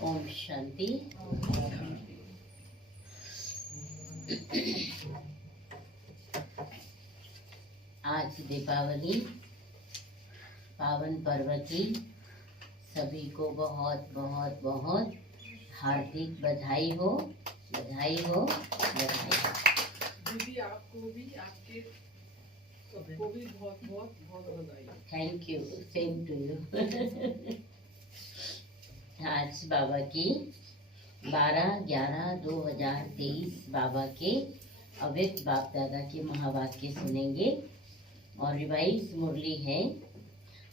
ओम शांति। आज दीपावली पावन पर्व की सभी को बहुत बहुत बहुत हार्दिक बधाई हो, बधाई हो, बधाई हो। दीदी आपको भी, आपके सबको भी बहुत बहुत बहुत बधाई। Thank you, same to you. आज बाबा की 12/11/2023 बाबा के अव्यक्त बाप दादा के महावाक्य सुनेंगे और रिवाइज मुरली है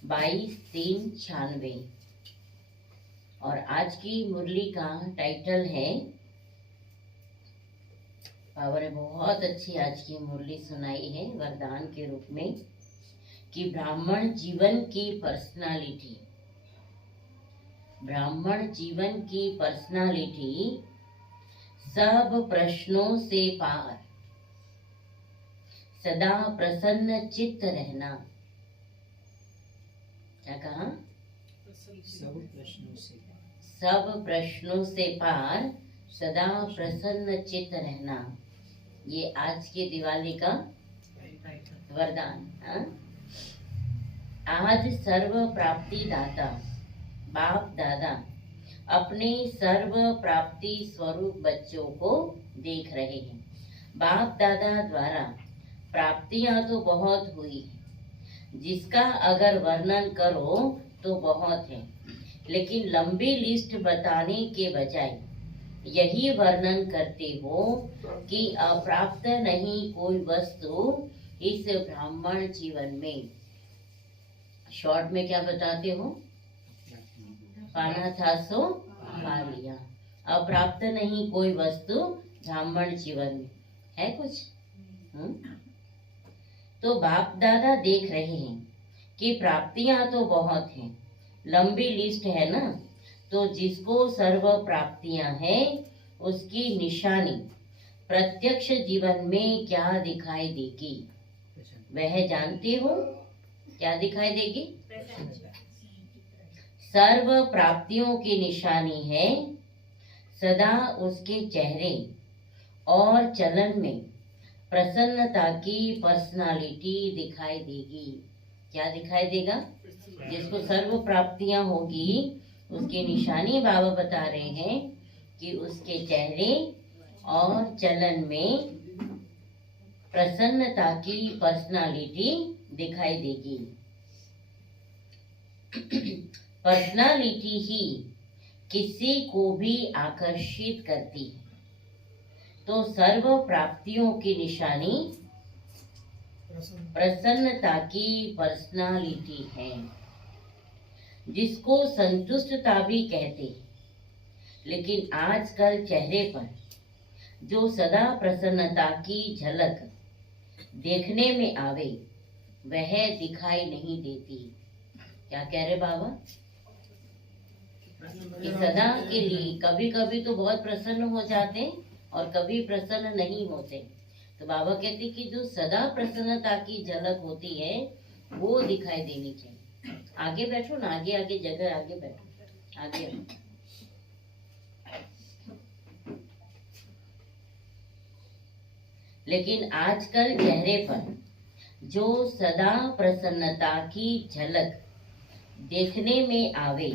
22/3/96 और आज की मुरली का टाइटल है, बाबा ने बहुत अच्छी आज की मुरली सुनाई है वरदान के रूप में, कि ब्राह्मण जीवन की पर्सनालिटी, ब्राह्मण जीवन की पर्सनालिटी सब प्रश्नों से पार, सदा प्रसन्न चित्त रहना। क्या कहा? सब प्रश्नों से पार, सदा प्रसन्न चित्त रहना। ये आज के दिवाली का वरदान। आज सर्व प्राप्ति दाता बाप दादा अपने सर्व प्राप्ति स्वरूप बच्चों को देख रहे हैं। बाप दादा द्वारा प्राप्तियां तो बहुत हुई, जिसका अगर वर्णन करो तो बहुत है, लेकिन लंबी लिस्ट बताने के बजाय यही वर्णन करते हो कि अप्राप्त नहीं कोई वस्तु इस ब्राह्मण जीवन में। शॉर्ट में क्या बताते हो? पाना था सो पा लिया। अप्राप्त नहीं कोई वस्तु ब्राह्मण जीवन में है कुछ। तो बाप दादा देख रहे हैं कि प्राप्तियां तो बहुत हैं, लंबी लिस्ट है ना, तो जिसको सर्व प्राप्तियां हैं उसकी निशानी प्रत्यक्ष जीवन में क्या दिखाई देगी वह जानते हो? क्या दिखाई देगी? सर्व प्राप्तियों की निशानी है सदा उसके चेहरे और चलन में प्रसन्नता की पर्सनालिटी दिखाई देगी। क्या दिखाई देगा? जिसको सर्व प्राप्तियां होगी उसकी निशानी बाबा बता रहे हैं कि उसके चेहरे और चलन में प्रसन्नता की पर्सनालिटी दिखाई देगी। पर्सनालिटी ही किसी को भी आकर्षित करती है, तो सर्व प्राप्तियों की निशानी प्रसन्नता की पर्सनालिटी है, जिसको संतुष्टता भी कहते हैं। लेकिन आजकल चेहरे पर जो सदा प्रसन्नता की झलक देखने में आवे वह दिखाई नहीं देती। क्या कह रहे बाबा? कि सदा के लिए कभी कभी तो बहुत प्रसन्न हो जाते और कभी प्रसन्न नहीं होते। तो बाबा कहते कि जो सदा प्रसन्नता की झलक होती है वो दिखाई देनी चाहिए। आगे बैठो ना, आगे आगे जगह, आगे बैठो, आगे। लेकिन आजकल चेहरे पर जो सदा प्रसन्नता की झलक देखने में आवे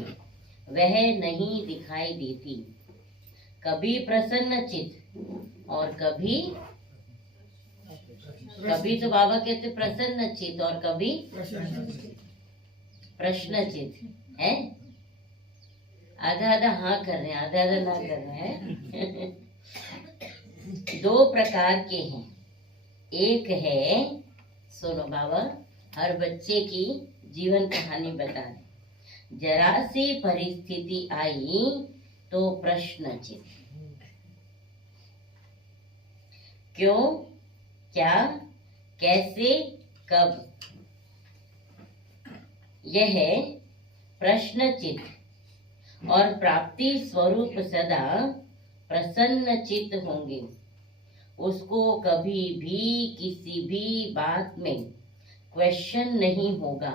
वह नहीं दिखाई देती। कभी प्रसन्न चित्त और कभी तो बाबा कहते प्रसन्न चित्त और कभी प्रश्न चित्त है। आधा आधा हाँ कर रहे हैं, आधा आधा ना कर रहे हैं। दो प्रकार के हैं। एक है, सुनो बाबा हर बच्चे की जीवन कहानी बता रहे। जरा सी परिस्थिति आई तो प्रश्न चिन्ह, क्यों, क्या, कैसे, कब, यह प्रश्न चित्त। और प्राप्ति स्वरूप सदा प्रसन्न चित्त होंगे। उसको कभी भी किसी भी बात में क्वेश्चन नहीं होगा,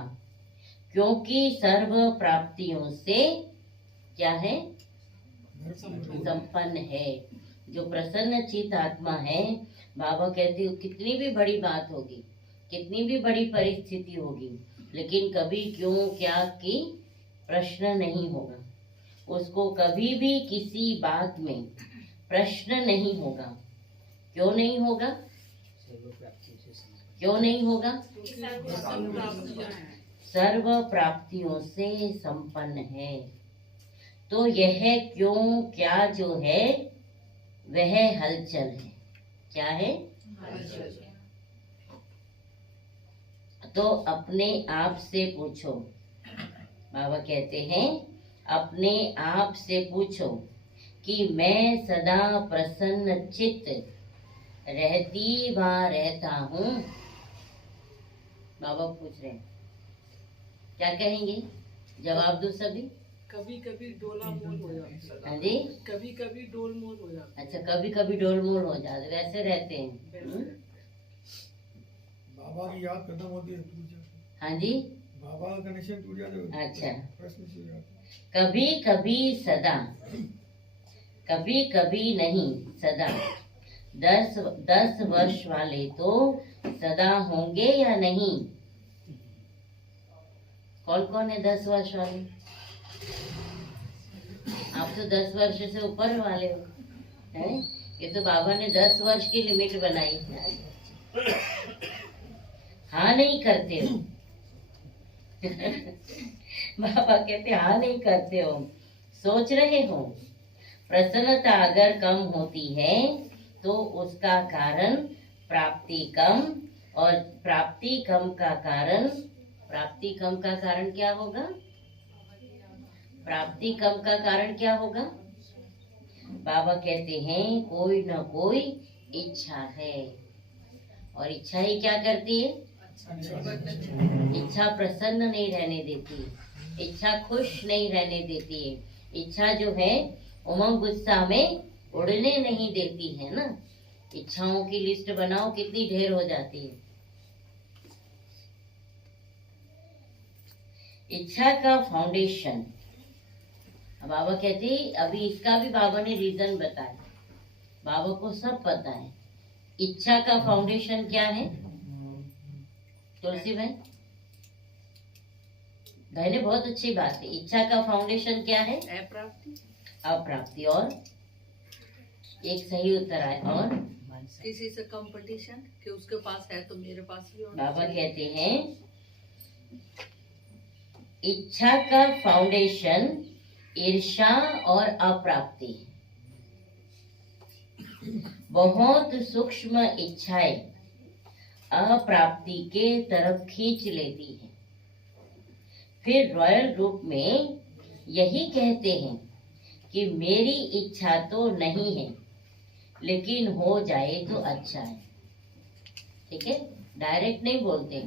क्योंकि सर्व प्राप्तियों से क्या है? संपन्न है। जो प्रसन्न चित आत्मा है, बाबा कहते हो कितनी भी बड़ी बात होगी, कितनी भी बड़ी परिस्थिति होगी, लेकिन कभी क्यों क्या की प्रश्न नहीं होगा। उसको कभी भी किसी बात में प्रश्न नहीं होगा। क्यों नहीं होगा? क्यों नहीं होगा? सर्व प्राप्तियों से संपन्न है। तो यह क्यों क्या जो है वह हलचल है। क्या है? तो अपने आप से पूछो। बाबा कहते हैं अपने आप से पूछो कि मैं सदा प्रसन्न चित्त रहती व रहता हूँ। बाबा पूछ रहे हैं, क्या कहेंगे? जवाब दो सभी। कभी कभी डोला मोल हो जाता है। हाँ जी, कभी कभी डोल मोल हो जाता अच्छा, कभी कभी डोल मोल हो जाते, वैसे रहते हैं। है। बाबा की याद खत्म होती है, टूट जाती हाँ जी, है। बाबा का कनेक्शन टूट जाता है। अच्छा। प्रश्न से हो जाता है। कभी कभी सदा, कभी कभी नहीं सदा। 10 वर्ष वाले तो सदा होंगे या नहीं? कौन कौन है 10 वर्ष वाले? आप तो 10 वर्ष से ऊपर वाले हो, हैं? ये तो बाबा ने 10 वर्ष की लिमिट बनाई है। हाँ नहीं करते हो। बाबा कहते हाँ नहीं करते हो, सोच रहे हो। प्रसन्नता अगर कम होती है तो उसका कारण प्राप्ति कम, और प्राप्ति कम का कारण, प्राप्ति कम का कारण क्या होगा? प्राप्ति कम का कारण क्या होगा? बाबा कहते हैं कोई न कोई इच्छा है, और इच्छा ही क्या करती है? इच्छा प्रसन्न नहीं रहने देती, इच्छा खुश नहीं रहने देती है। इच्छा जो है उमंग उत्साह में उड़ने नहीं देती है ना। इच्छाओं की लिस्ट बनाओ, कितनी ढेर हो जाती है। इच्छा का फाउंडेशन, बाबा कहते अभी इसका भी बाबा ने रीजन बताया। बाबा को सब पता है। इच्छा का फाउंडेशन क्या है? तुलसी भाई, भाई ने बहुत अच्छी बात है। इच्छा का फाउंडेशन क्या है? अप्राप्ति। अप्राप्ति। और एक सही उत्तर आए। और किसी से कंपटीशन कि उसके पास है तो मेरे पास भी होना बाबा चाहिए। कहते हैं इच्छा का फाउंडेशन ईर्ष्या और अप्राप्ति। बहुत सूक्ष्म इच्छाएं अप्राप्ति के तरफ खींच लेती है। फिर रॉयल रूप में यही कहते हैं कि मेरी इच्छा तो नहीं है, लेकिन हो जाए तो अच्छा है। ठीक है, डायरेक्ट नहीं बोलते,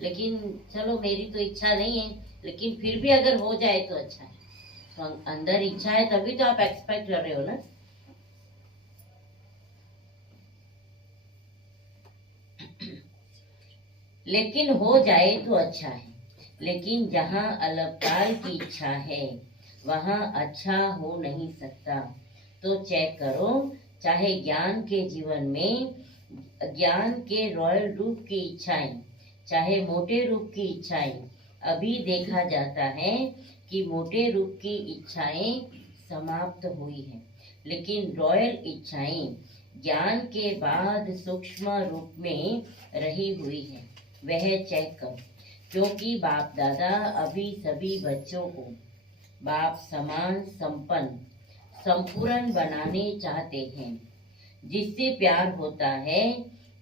लेकिन चलो मेरी तो इच्छा नहीं है, लेकिन फिर भी अगर हो जाए तो अच्छा है। तो अंदर इच्छा है तभी तो आप एक्सपेक्ट कर रहे हो ना। लेकिन हो जाए तो अच्छा है। लेकिन जहाँ अलपकाल की इच्छा है वहाँ अच्छा हो नहीं सकता। तो चेक करो, चाहे ज्ञान के जीवन में ज्ञान के रॉयल रूप की इच्छाएं, चाहे मोटे रूप की इच्छाएं, अभी देखा जाता है कि मोटे रूप की इच्छाएं समाप्त हुई हैं, लेकिन रॉयल इच्छाएं ज्ञान के बाद सूक्ष्म रूप में रही हुई है। वह चेक करो, क्योंकि बाप दादा अभी सभी बच्चों को बाप समान संपन्न संपूर्ण बनाने चाहते हैं। जिससे प्यार होता है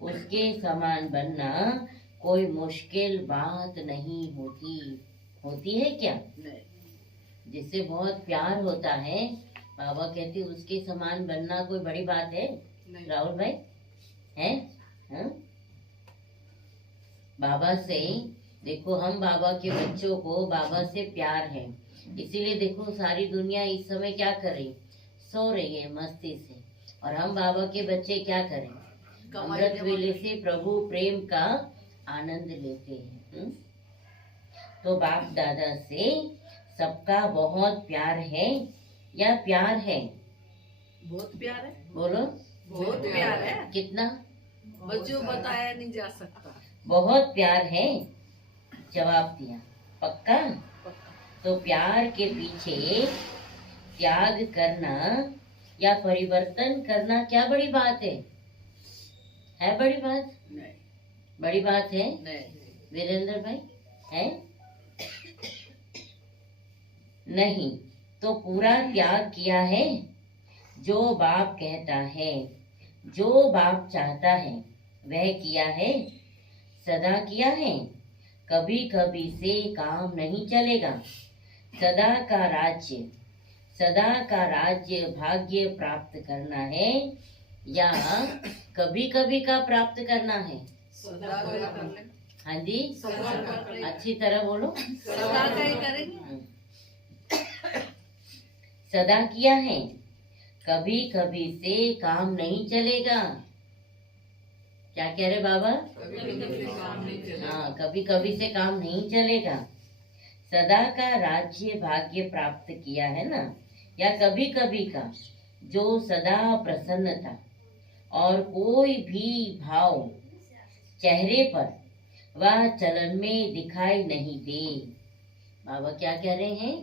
उसके समान बनना कोई मुश्किल बात नहीं होती। होती है क्या? नहीं। जिससे बहुत प्यार होता है, बाबा कहते उसके समान बनना कोई बड़ी बात है? नहीं। राहुल भाई है? हाँ? बाबा से देखो, हम बाबा के बच्चों को बाबा से प्यार है, इसीलिए देखो सारी दुनिया इस समय क्या कर रही? सो रही है मस्ती से, और हम बाबा के बच्चे क्या करें? अमृत वेले से प्रभु प्रेम का आनंद लेते हैं। तो बाप दादा से सबका बहुत प्यार है, या प्यार है? बहुत प्यार है, बोलो। बहुत प्यार है, कितना? बच्चों बताया नहीं जा सकता। बहुत प्यार है, जवाब दिया। पक्का? तो प्यार के पीछे त्याग करना या परिवर्तन करना क्या बड़ी बात है? बड़ी बात? नहीं, बड़ी बात है नहीं, वीरेंद्र भाई, है? नहीं। तो पूरा त्याग किया है। जो बाप कहता है, जो बाप चाहता है, वह किया है, सदा किया है। कभी कभी से काम नहीं चलेगा। सदा का राज्य भाग्य प्राप्त करना है या कभी कभी का प्राप्त करना है? सदा का कर ले, हाँ जी, सदा का कर ले, अच्छी तरह बोलो। सदा का ही करेंगे। सदा किया है, कभी कभी से काम नहीं चलेगा। क्या कह रहे बाबा? कभी-कभी काम नहीं चलेगा। हाँ, कभी कभी से काम नहीं चलेगा। सदा का राज्य भाग्य प्राप्त किया है ना, या कभी कभी का, जो सदा प्रसन्नता और कोई भी भाव चेहरे पर वह चलन में दिखाई नहीं दे। बाबा क्या कह रहे हैं?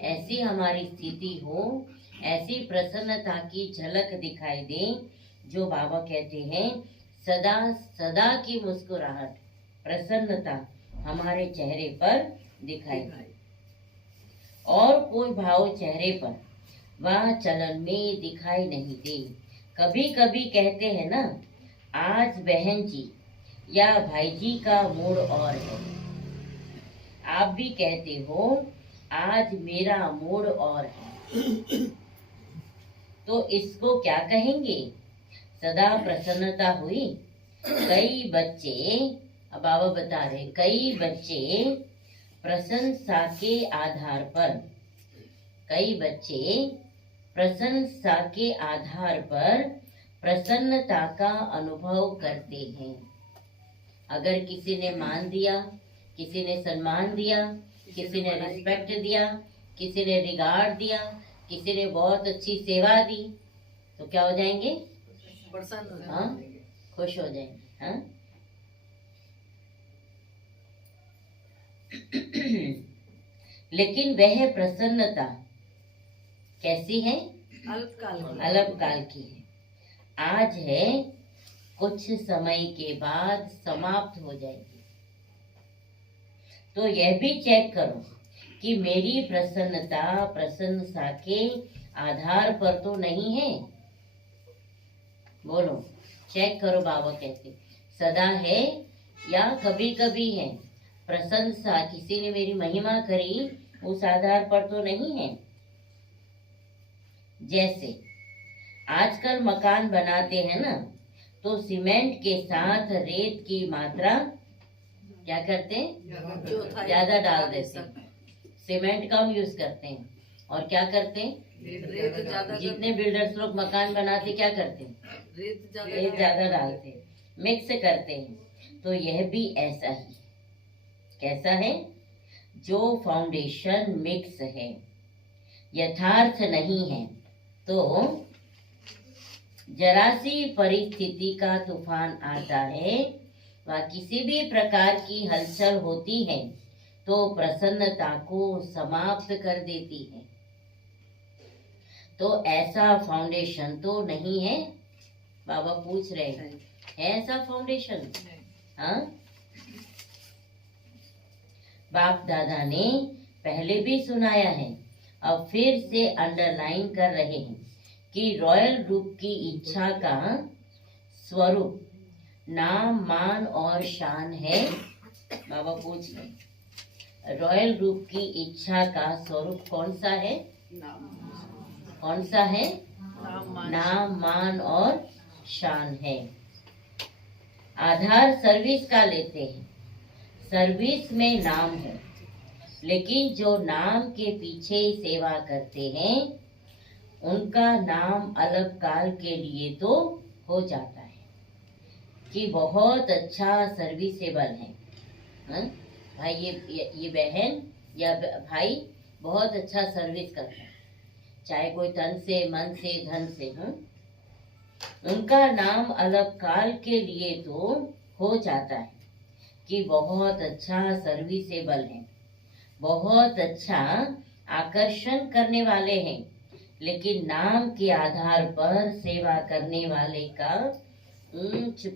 ऐसी हमारी स्थिति हो, ऐसी प्रसन्नता की झलक दिखाई दे, जो बाबा कहते हैं सदा सदा की मुस्कुराहट, प्रसन्नता हमारे चेहरे पर दिखाई दे और कोई भाव चेहरे पर वह चलन में दिखाई नहीं दे। कभी कभी कहते हैं ना, आज बहन जी या भाई जी का मूड और है। आप भी कहते हो आज मेरा मूड और है। तो इसको क्या कहेंगे? सदा प्रसन्नता हुई। कई बच्चे, अब बाबा बता रहे, कई बच्चे प्रशंसा के आधार पर, कई बच्चे प्रशंसा के आधार पर प्रसन्नता का अनुभव करते हैं। अगर किसी ने मान दिया, किसी ने सम्मान दिया, किसी ने रिस्पेक्ट दिया, किसी ने रिगार्ड दिया, किसी ने बहुत अच्छी सेवा दी, तो क्या हो जाएंगे? प्रसन्न हो हाँ, जाएंगे। खुश हो जाएंगे। हाँ? लेकिन वह प्रसन्नता कैसी है? अल्पकाल की। अल्पकाल की है। आज है, कुछ समय के बाद समाप्त हो जाएगी। तो यह भी चेक करो कि मेरी प्रसन्नता प्रशंसा के आधार पर तो नहीं है। बोलो, चेक करो। बाबा कहते सदा है या कभी कभी है। प्रशंसा, किसी ने मेरी महिमा करी, उस आधार पर तो नहीं है। जैसे आजकल मकान बनाते हैं ना, तो सीमेंट के साथ रेत की मात्रा क्या करते हैं? चौथाई ज्यादा डाल देते हैं। सीमेंट कम यूज करते हैं और क्या करते हैं? रेत ज्यादा जितने बिल्डर्स लोग मकान बनाते क्या करते हैं? रेत रेत ज्यादा डालते हैं, मिक्स करते हैं। तो यह भी ऐसा ही। कैसा है? जो फाउंडेशन मिक्स है, यथार्थ नहीं है, तो जरा सी परिस्थिति का तूफान आता है, व किसी भी प्रकार की हलचल होती है, तो प्रसन्नता को समाप्त कर देती है। तो ऐसा फाउंडेशन तो नहीं है। बाबा पूछ रहे हैं, है ऐसा फाउंडेशन? हाँ? बाप दादा ने पहले भी सुनाया है, अब फिर से अंडरलाइन कर रहे हैं कि रॉयल रूप की इच्छा का स्वरूप नाम, मान और शान है। बाबा पूछ रहे, रॉयल रूप की इच्छा का स्वरूप कौन सा है? कौन सा है? नाम, मान और शान है। आधार सर्विस का लेते हैं। सर्विस में नाम है, लेकिन जो नाम के पीछे सेवा करते हैं, उनका नाम अलग काल के लिए तो हो जाता है कि बहुत अच्छा सर्विसेबल है। हाँ? भाई ये बहन या भाई बहुत अच्छा सर्विस करता है। चाहे कोई तन से, मन से, धन से, उनका नाम अलग काल के लिए तो हो जाता है कि बहुत अच्छा सर्विसेबल है, बहुत अच्छा आकर्षण करने वाले हैं, लेकिन नाम के आधार पर सेवा करने वाले का ऊंच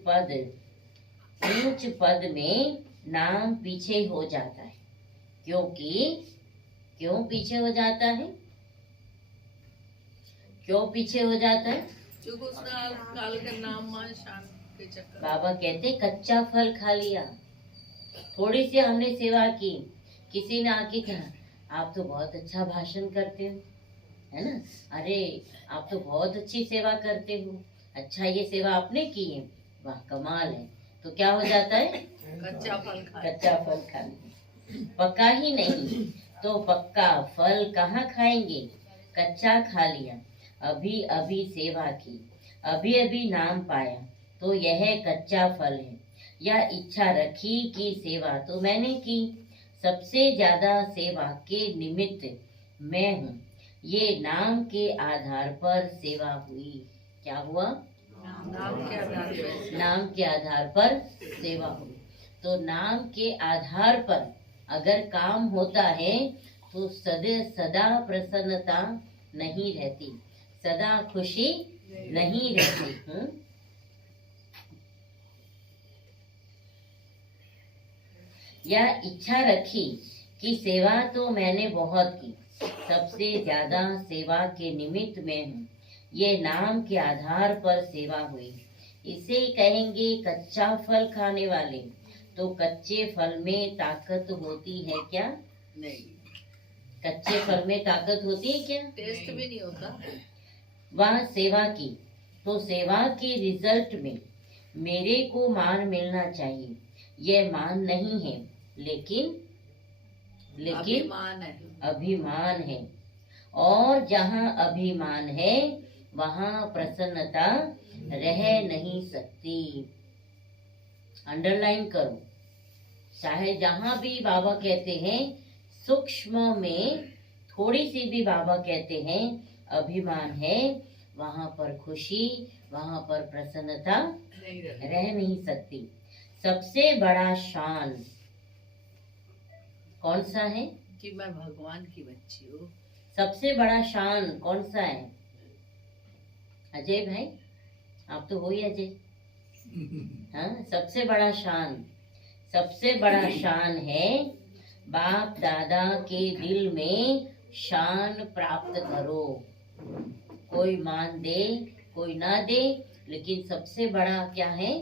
पद में नाम पीछे हो जाता है। क्यों पीछे हो जाता है? क्यों पीछे हो जाता है? क्योंकि उसने काल का नाम मान शान के चक्कर। बाबा कहते कच्चा फल खा लिया। थोड़ी सी हमने सेवा की, किसी ने आके कहा आप तो बहुत अच्छा भाषण करते हो, है ना, अरे आप तो बहुत अच्छी सेवा करते हो, अच्छा ये सेवा आपने की है, वाह कमाल है। तो क्या हो जाता है? कच्चा फल खा लिया। पका ही नहीं तो पक्का फल कहाँ खाएंगे? कच्चा खा लिया, अभी अभी सेवा की, अभी अभी नाम पाया, तो यह कच्चा फल है। या इच्छा रखी कि सेवा तो मैंने की, सबसे ज्यादा सेवा के निमित्त मैं हूँ, ये नाम के आधार पर सेवा हुई। क्या हुआ? नाम के आधार पर सेवा हुई। तो नाम के आधार पर अगर काम होता है तो सदा प्रसन्नता नहीं रहती, सदा खुशी नहीं रहती। या इच्छा रखी कि सेवा तो मैंने बहुत की, सबसे ज्यादा सेवा के निमित्त में हूँ, ये नाम के आधार पर सेवा हुई। इसे कहेंगे कच्चा फल खाने वाले। तो कच्चे फल में ताकत होती है क्या? नहीं। कच्चे फल में ताकत होती है क्या? टेस्ट भी नहीं होता। वह सेवा की, तो सेवा के रिजल्ट में मेरे को मान मिलना चाहिए, यह मान नहीं है, लेकिन अभिमान है। और जहाँ अभिमान है वहाँ प्रसन्नता रह नहीं सकती। अंडरलाइन करो, चाहे जहाँ भी बाबा कहते हैं सूक्ष्म में थोड़ी सी भी बाबा कहते हैं अभिमान है, वहाँ पर खुशी, वहाँ पर प्रसन्नता रह नहीं सकती। सबसे बड़ा शान कौन सा है? कि मैं भगवान की बच्ची हूँ। सबसे बड़ा शान कौन सा है? अजय भाई, आप तो हो ही अजय। हाँ, सबसे बड़ा शान है बाप दादा के दिल में शान प्राप्त करो। कोई मान दे कोई ना दे, लेकिन सबसे बड़ा क्या है?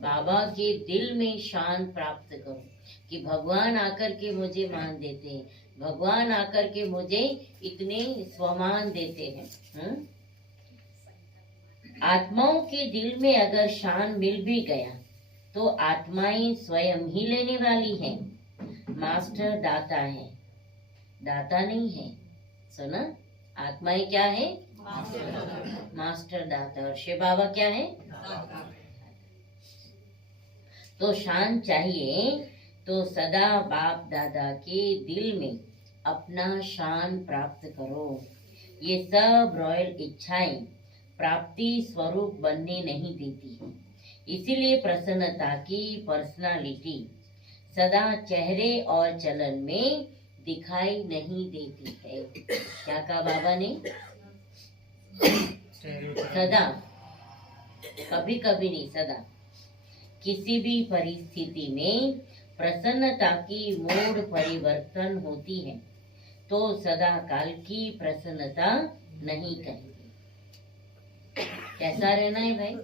बाबा के दिल में शान प्राप्त करो कि भगवान आकर के मुझे मान देते हैं, भगवान आकर के मुझे इतने स्वमान देते हैं। आत्माओं के दिल में अगर शान मिल भी गया तो आत्माएं स्वयं ही लेने वाली हैं। मास्टर दाता है, दाता नहीं है। सुना? आत्माएं क्या है? मास्टर दाता। और शिव बाबा क्या है? तो शान चाहिए तो सदा बाप दादा के दिल में अपना शान प्राप्त करो। ये सब रॉयल इच्छाएं प्राप्ति स्वरूप बनने नहीं देती, इसीलिए प्रसन्नता की पर्सनालिटी सदा चेहरे और चलन में दिखाई नहीं देती है। क्या कहा बाबा ने? सदा, कभी कभी नहीं, सदा। किसी भी परिस्थिति में प्रसन्नता की मूड परिवर्तन होती है तो सदा काल की प्रसन्नता नहीं कहेंगे। कैसा रहना है भाई?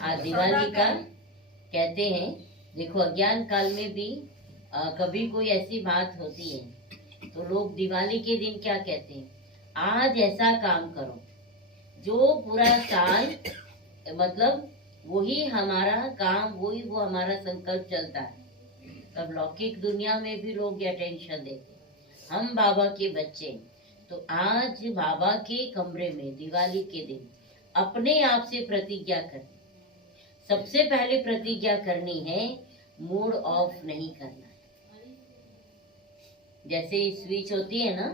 आज दिवाली का कहते हैं, देखो अज्ञान काल में भी कभी कोई ऐसी बात होती है तो लोग दिवाली के दिन क्या कहते हैं? आज ऐसा काम करो जो पूरा साल, मतलब वही हमारा काम, वही वो हमारा संकल्प चलता है। तब लौकिक दुनिया में भी लोग ये टेंशन देते, हम बाबा के बच्चे, तो आज बाबा के कमरे में दिवाली के दिन अपने आप से प्रतिज्ञा करनी। सबसे पहले प्रतिज्ञा करनी है मूड ऑफ नहीं करना है। जैसे स्विच होती है ना,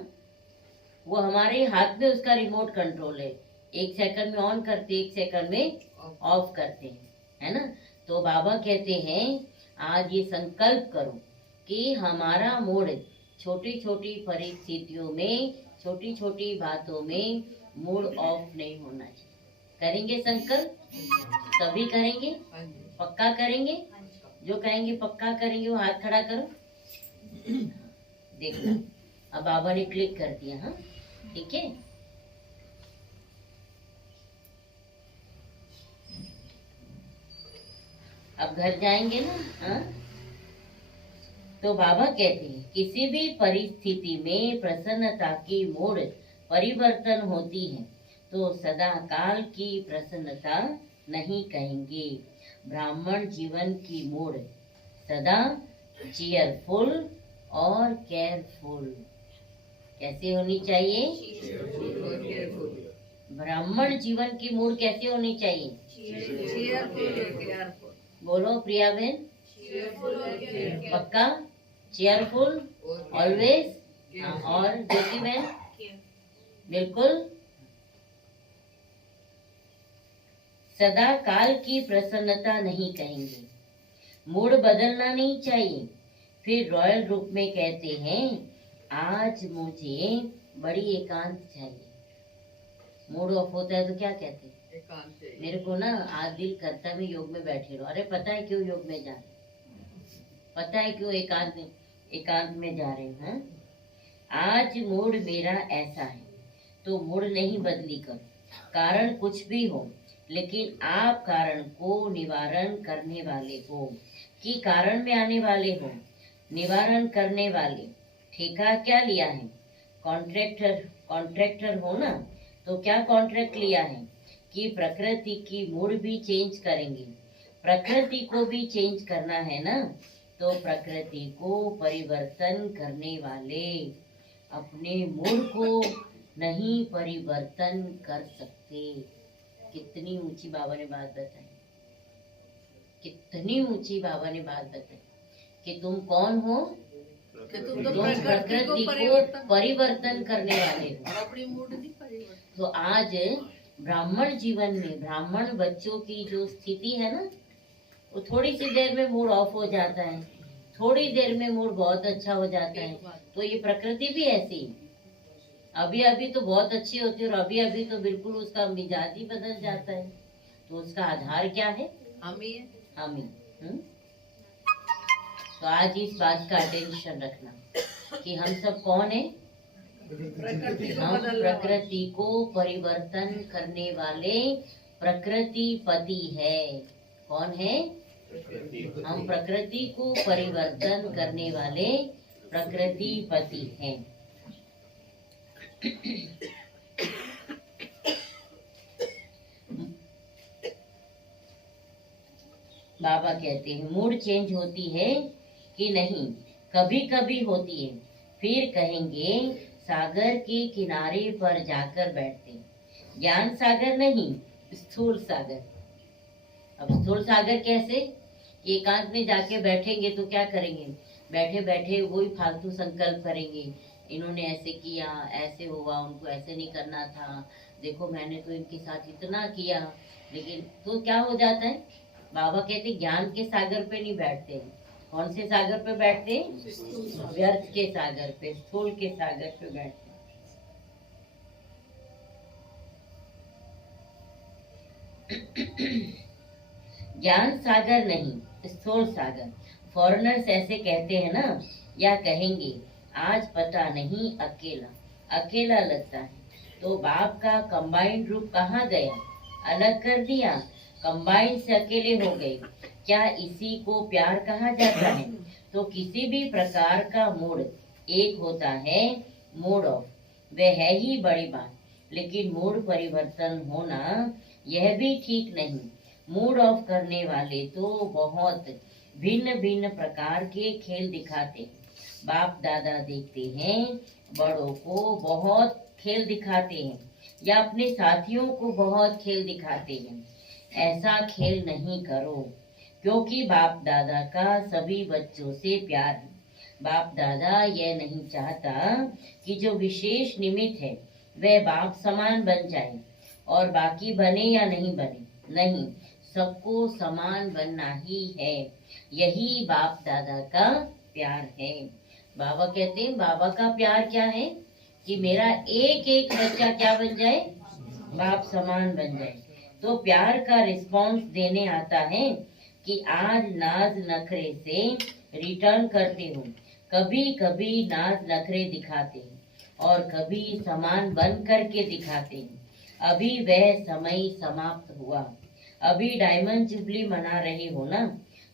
वो हमारे हाथ में उसका रिमोट कंट्रोल है। 1 सेकंड में ऑन करते, 1 सेकंड में ऑफ करते हैं, है ना। तो बाबा कहते हैं आज ये संकल्प करो कि हमारा मूड छोटी छोटी परिस्थितियों में, छोटी छोटी बातों में मूड ऑफ नहीं होना चाहिए। करेंगे संकल्प? सभी करेंगे? हाँ जी। पक्का करेंगे? जो कहेंगे पक्का करेंगे वो हाथ खड़ा करो। देखो अब बाबा ने क्लिक कर दिया। हाँ ठीक है। अब घर जाएंगे ना। हाँ तो बाबा कहते हैं किसी भी परिस्थिति में प्रसन्नता की मोड़ परिवर्तन होती है तो सदा काल की प्रसन्नता नहीं कहेंगे। ब्राह्मण जीवन की मोड़ सदा चीयरफुल और केयरफुल कैसे होनी चाहिए? ब्राह्मण जीवन की मोड़ कैसे होनी चाहिए? बोलो प्रिया बहन। पक्का चेयरफुल ऑलवेज। और ज्योति बहन बिल्कुल सदा काल की प्रसन्नता नहीं कहेंगे। मूड बदलना नहीं चाहिए। फिर रॉयल रूप में कहते हैं आज मुझे बड़ी एकांत चाहिए। मूड ऑफ होता है तो क्या कहते हैं? एकांत चाहिए। मेरे को ना आज दिल करता है मैं योग में बैठी रहूं। अरे पता है क्यों योग में जा रहे? पता है क्यों एकांत में जा रहे हैं? आज मूड मेरा ऐसा है तो मूड नहीं बदली करो। कारण कुछ भी हो लेकिन आप कारण को निवारण करने वाले हो कि कारण में आने वाले हो, निवारण करने वाले। ठेका क्या लिया है? कॉन्ट्रैक्टर हो ना। तो क्या कॉन्ट्रैक्ट लिया है कि प्रकृति की मूड भी चेंज करेंगे। प्रकृति को भी चेंज करना है ना। तो प्रकृति को परिवर्तन करने वाले अपने मूड को नहीं परिवर्तन कर सकते। कितनी ऊंची बाबा ने बात बताई, कितनी ऊंची बाबा ने बात बताई कि तुम कौन हो? कि तुम तुम तो प्रकृति को परिवर्तन करने वाले हो। और अपनी मूड नहीं परिवर्तन। तो आज ब्राह्मण जीवन में ब्राह्मण बच्चों की जो स्थिति है ना, वो थोड़ी सी देर में मूड ऑफ हो जाता है, थोड़ी देर में मूड बहुत अच्छा हो जाता है। तो ये प्रकृति भी ऐसी, अभी अभी तो बहुत अच्छी होती है और अभी अभी तो बिल्कुल उसका मिजाज ही बदल जाता है। तो उसका आधार क्या है? हम ही है। हम ही। तो आज इस बात का अटेंशन रखना कि हम सब कौन है? प्रकृति को हम बदलने प्रकृति को परिवर्तन करने वाले प्रकृति पति है। कौन है? हम प्रकृति को परिवर्तन करने वाले प्रकृति पति हैं। बाबा कहते हैं मूड चेंज होती है कि नहीं? कभी कभी होती है। फिर कहेंगे सागर के किनारे पर जाकर बैठते। ज्ञान सागर नहीं, स्थूल सागर। अब स्थूल सागर कैसे? एकांत में जाके बैठेंगे तो क्या करेंगे? बैठे बैठे वही फालतू संकल्प करेंगे। इन्होंने ऐसे किया, ऐसे हुआ, उनको ऐसे नहीं करना था, देखो मैंने तो इनके साथ इतना किया। लेकिन तो क्या हो जाता है? बाबा कहते ज्ञान के सागर पे नहीं बैठते। कौन से सागर पे बैठते? व्यर्थ के सागर पे, स्थूल के सागर पे बैठते। ज्ञान सागर नहीं, स्थूल सागर। फॉरेनर्स ऐसे कहते हैं ना, या कहेंगे आज पता नहीं अकेला अकेला लगता है। तो बाप का कंबाइंड रूप कहाँ गया? अलग कर दिया, कंबाइंड से अकेले हो गए। क्या इसी को प्यार कहा जाता है? तो किसी भी प्रकार का मूड एक होता है, मूड ऑफ, वह है ही बड़ी बात। लेकिन मूड परिवर्तन होना यह भी ठीक नहीं। मूड ऑफ करने वाले तो बहुत भिन्न भिन्न प्रकार के खेल दिखाते हैं। बाप दादा देखते हैं बड़ों को बहुत खेल दिखाते हैं या अपने साथियों को बहुत खेल दिखाते हैं। ऐसा खेल नहीं करो, क्योंकि बाप दादा का सभी बच्चों से प्यार है। बाप दादा यह नहीं चाहता कि जो विशेष निमित्त है वह बाप समान बन जाए और बाकी बने या नहीं बने, नहीं, सबको समान बनना ही है। यही बाप दादा का प्यार है। बाबा कहते हैं बाबा का प्यार क्या है कि मेरा एक एक बच्चा क्या बन जाए, बाप समान बन जाए। तो प्यार का रिस्पॉन्स देने आता है कि आज नाज नखरे से रिटर्न करते हो, कभी कभी नाज नखरे दिखाते हैं और कभी समान बन करके दिखाते हैं। अभी वह समय समाप्त हुआ, अभी डायमंड जुबली मना रहे हो ना,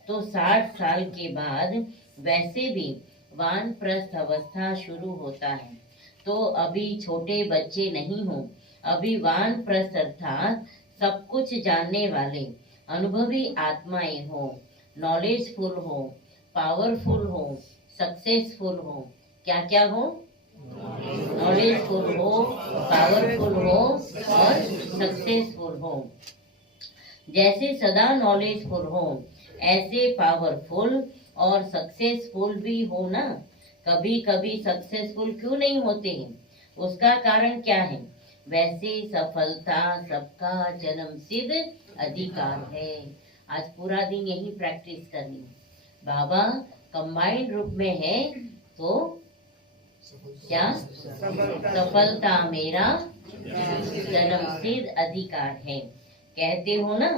तो 60 साल के बाद वैसे भी वानप्रस्थ अवस्था शुरू होता है। तो अभी छोटे बच्चे नहीं हो, अभी वानप्रस्थ अर्थात सब कुछ जानने वाले अनुभवी आत्माएं हो, नॉलेजफुल हो, पावरफुल हो, सक्सेसफुल हो। क्या क्या हो? नॉलेजफुल हो, पावरफुल हो और सक्सेसफुल हो। जैसे सदा नॉलेजफुल हो ऐसे पावरफुल और सक्सेसफुल भी हो ना। कभी कभी सक्सेसफुल क्यों नहीं होते हैं, उसका कारण क्या है? वैसे सफलता सबका जन्मसिद्ध अधिकार है। आज पूरा दिन यही प्रैक्टिस करनी है। बाबा कंबाइंड रूप में है तो क्या? सफलता मेरा जन्मसिद्ध अधिकार है। कहते हो ना,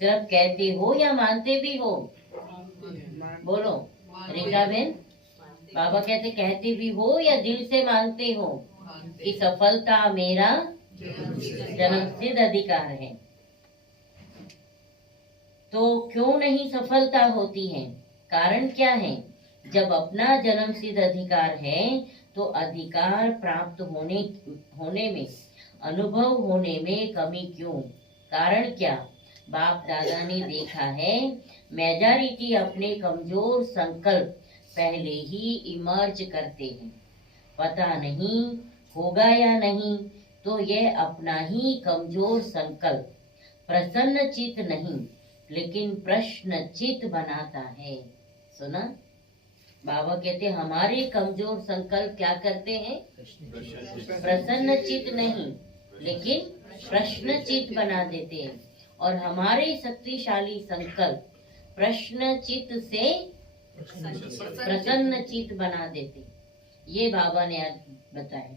सिर्फ कहते हो या मानते भी हो? बोलो रीटा बहन, बाबा कहते भी हो या दिल से मानते हो कि सफलता मेरा जन्मसिद्ध अधिकार है? तो क्यों नहीं सफलता होती है? कारण क्या है? जब अपना जन्मसिद्ध अधिकार है तो अधिकार प्राप्त होने में, अनुभव होने में कमी क्यों? कारण क्या? बाप दादा ने देखा है मेजॉरिटी अपने कमजोर संकल्प पहले ही इमर्ज करते हैं। पता नहीं होगा या नहीं, तो यह अपना ही कमजोर संकल्प प्रसन्न चित नहीं लेकिन प्रश्न चित बनाता है। सुना? बाबा कहते हमारे कमजोर संकल्प क्या करते हैं? प्रसन्न चित नहीं लेकिन प्रश्न चित बना देते हैं, और हमारे शक्तिशाली संकल्प प्रश्न चित से प्रसन्न चित बना देते। ये बाबा ने आज बताया।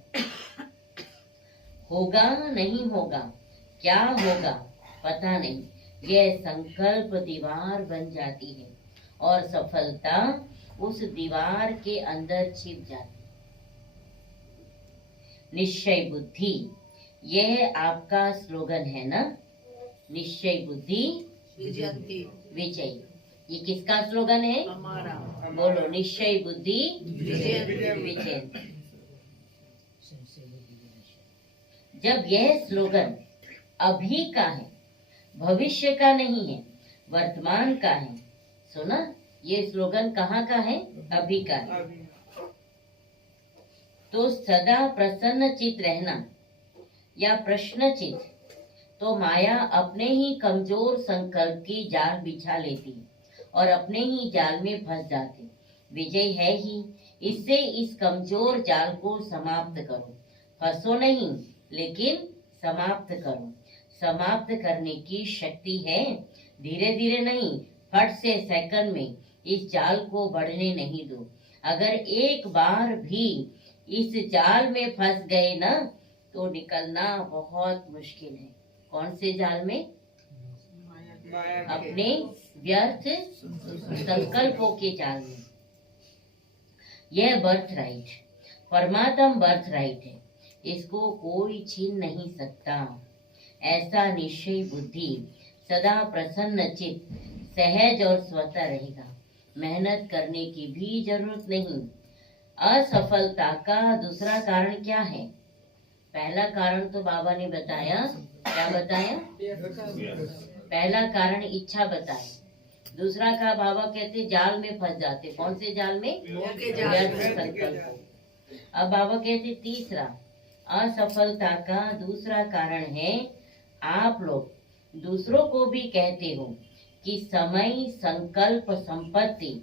होगा नहीं होगा, क्या होगा पता नहीं, यह संकल्प दीवार बन जाती है और सफलता उस दीवार के अंदर छिप जाती। निश्चय बुद्धि, यह आपका स्लोगन है ना? निश्चय बुद्धि विजय। ये किसका स्लोगन है? हमारा। बोलो निश्चय बुद्धि विजय। जब यह स्लोगन अभी का है, भविष्य का नहीं है, वर्तमान का है। सुना? ये स्लोगन कहाँ का है? अभी का है। तो सदा प्रसन्न चित रहना या प्रश्न चित, तो माया अपने ही कमजोर संकल्प की जाल बिछा लेती और अपने ही जाल में फंस जाती। विजय है ही, इससे इस कमजोर जाल को समाप्त करो। फंसो नहीं लेकिन समाप्त करो। समाप्त करने की शक्ति है। धीरे धीरे नहीं, फट से सेकंड में इस जाल को बढ़ने नहीं दो। अगर एक बार भी इस जाल में फंस गए ना, तो निकलना बहुत मुश्किल है। कौन से जाल में? अपने व्यर्थ संकल्पों के जाल में। यह बर्थ राइट, परमात्म बर्थ राइट है, इसको कोई छीन नहीं सकता। ऐसा निश्चय बुद्धि सदा प्रसन्न चित, सहज और स्वतः रहेगा। मेहनत करने की भी जरूरत नहीं। असफलता का दूसरा कारण क्या है? पहला कारण तो बाबा ने बताया। क्या बताया? पहला कारण इच्छा बताया। दूसरा का बाबा कहते जाल में फंस जाते। कौन से जाल में? व्यर्थ संकल्प। अब बाबा कहते तीसरा, असफलता का दूसरा कारण है आप लोग दूसरों को भी कहते हो कि समय, संकल्प, संपत्ति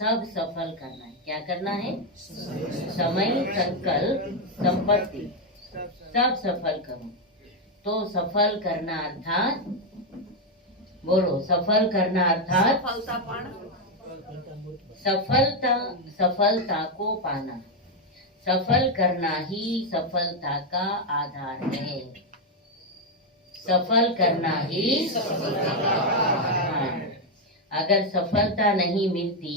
सब सफल करना है। क्या करना है? समय, संकल्प, संपत्ति सब सफल करो। तो सफल करना अर्थात, बोलो, सफल करना अर्थात सफलता को पाना। सफल करना ही सफलता का आधार है। सफल करना ही हाँ। अगर सफलता नहीं मिलती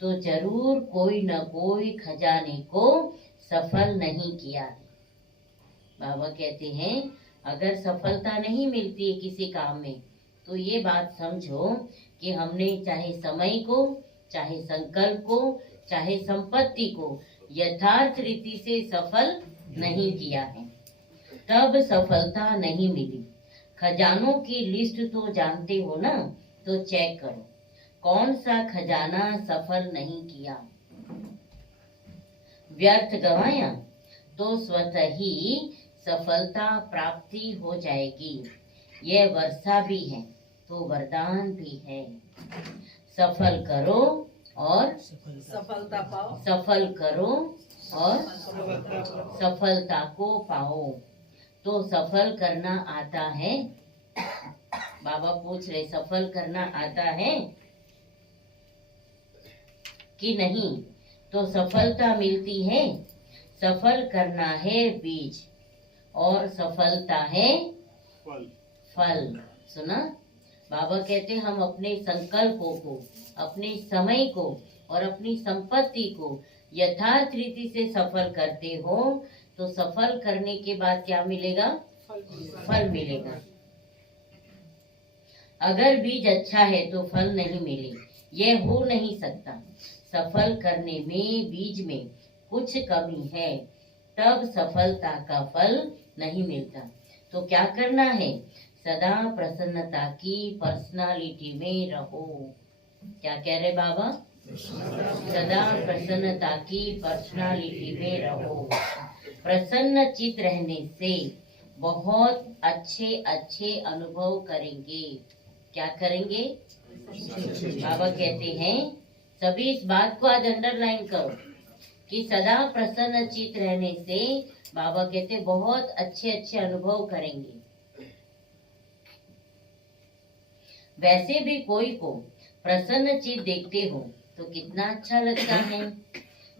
तो जरूर कोई न कोई खजाने को सफल नहीं किया है। बाबा कहते हैं अगर सफलता नहीं मिलती है किसी काम में तो ये बात समझो कि हमने चाहे समय को, चाहे संकल्प को, चाहे संपत्ति को यथार्थ रीति से सफल नहीं किया है, तब सफलता नहीं मिली। खजानों की लिस्ट तो जानते हो ना, तो चेक करो कौन सा खजाना सफल नहीं किया, व्यर्थ गवाया, तो स्वतः ही सफलता प्राप्ति हो जाएगी। यह वर्षा भी है तो वरदान भी है। सफल करो और सफलता पाओ। सफल करो और सफलता को पाओ। तो सफल करना आता है? बाबा पूछ रहे सफल करना आता है कि नहीं? तो सफलता मिलती है। सफल करना है बीज और सफलता है फल। सुना? बाबा कहते हम अपने संकल्पों को, अपने समय को और अपनी संपत्ति को यथार्थ रीति से सफल करते हो तो सफल करने के बाद क्या मिलेगा? फल मिलेगा। अगर बीज अच्छा है तो फल नहीं मिले, यह हो नहीं सकता। सफल करने में बीज में कुछ कमी है, तब सफलता का फल नहीं मिलता। तो क्या करना है? सदा प्रसन्नता की पर्सनालिटी में रहो। क्या कह रहे बाबा? सदा प्रसन्नता की पर्सनालिटी में रहो। प्रसन्न चित रहने से बहुत अच्छे अच्छे अनुभव करेंगे। क्या करेंगे? बाबा कहते हैं सभी इस बात को आज अंडरलाइन करो कि सदा प्रसन्न चित रहने से बाबा कहते बहुत अच्छे अच्छे अनुभव करेंगे। वैसे भी कोई को प्रसन्न चित देखते हो तो कितना अच्छा लगता है।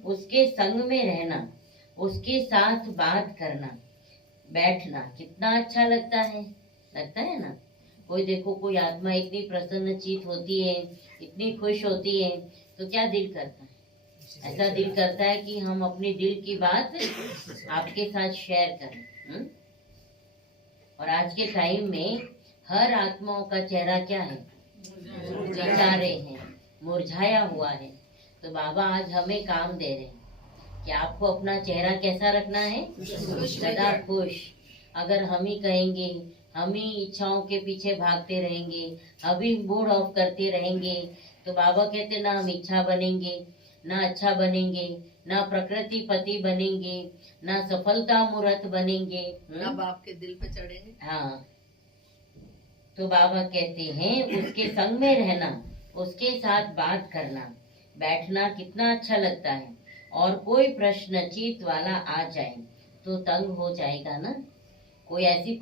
उसके संग में रहना, उसके साथ बात करना, बैठना कितना अच्छा लगता है। लगता है ना? कोई देखो कोई आत्मा इतनी प्रसन्न चित होती है, इतनी खुश होती है तो क्या दिल करता है? ऐसा दिल करता है कि हम अपने दिल की बात आपके साथ शेयर करें। और आज के टाइम में हर आत्माओं का चेहरा क्या है? बेचारे हैं, मुरझाया हुआ है। तो बाबा आज हमें काम दे रहे हैं कि आपको अपना चेहरा कैसा रखना है? सदा खुश। अगर हम ही कहेंगे, हम ही इच्छाओं के पीछे भागते रहेंगे, हम ही मूड ऑफ करते रहेंगे तो बाबा कहते ना हम इच्छा बनेंगे, ना अच्छा बनेंगे, ना प्रकृति पति बनेंगे, ना सफलता मूर्त बनेंगे, ना बाप के दिल पे चढ़ेंगे। हाँ। तो बाबा कहते हैं उसके संग में रहना, उसके साथ बात करना, बैठना कितना अच्छा लगता है। और कोई प्रश्न चित वाला आ जाए तो तंग हो जाएगा ना। कोई ऐसी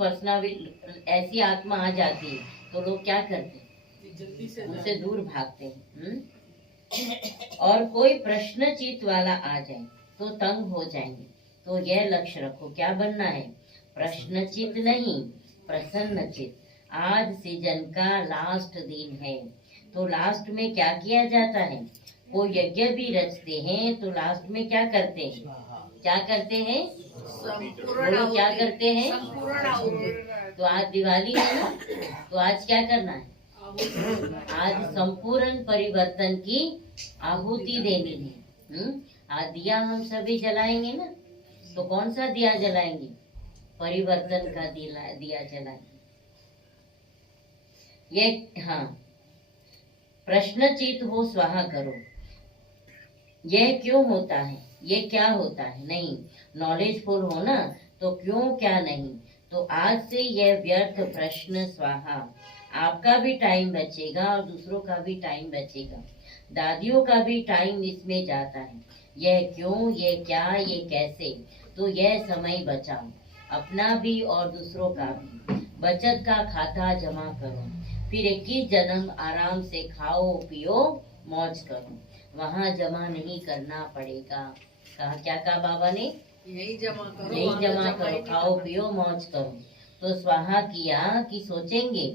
ऐसी आत्मा आ जाती है तो लोग क्या करते हैं? जल्दी से उनसे दूर भागते हैं। और कोई प्रश्न चित वाला आ जाए तो तंग हो जाएंगे। तो यह लक्ष्य रखो, क्या बनना है? प्रश्न चित नहीं, प्रसन्न चित। आज सीजन का लास्ट दिन है तो लास्ट में क्या किया जाता है? वो यज्ञ भी रचते हैं तो लास्ट में क्या करते हैं? क्या करते हैं? संपूर्ण क्या करते हैं? संपूर्ण आहुति। तो आज दिवाली है ना, तो आज क्या करना है? आज संपूर्ण परिवर्तन की आहुति देनी है। आज दिया हम सभी जलाएंगे ना, तो कौन सा दिया जलाएंगे? परिवर्तन का दिया जलाएंगे। ये हाँ, प्रश्नचित हो स्वाहा करो। यह क्यों होता है? ये क्या होता है? नहीं, नॉलेजफुल हो ना, तो क्यों क्या नहीं। तो आज से यह व्यर्थ प्रश्न स्वाहा। आपका भी टाइम बचेगा और दूसरों का भी टाइम बचेगा। दादियों का भी टाइम इसमें जाता है। यह क्यों, ये क्या, ये कैसे, तो यह समय बचाओ, अपना भी और दूसरों का भी। बचत का खाता जमा करो, फिर 21 जन्म आराम से खाओ पियो मौज करो। वहाँ जमा नहीं करना पड़ेगा। कहा, क्या कहा बाबा ने? यही जमा करो, यही वहाँ तो जमा ही करो, नहीं खाओ करना। पियो मौज करो। तो स्वाहा किया कि सोचेंगे,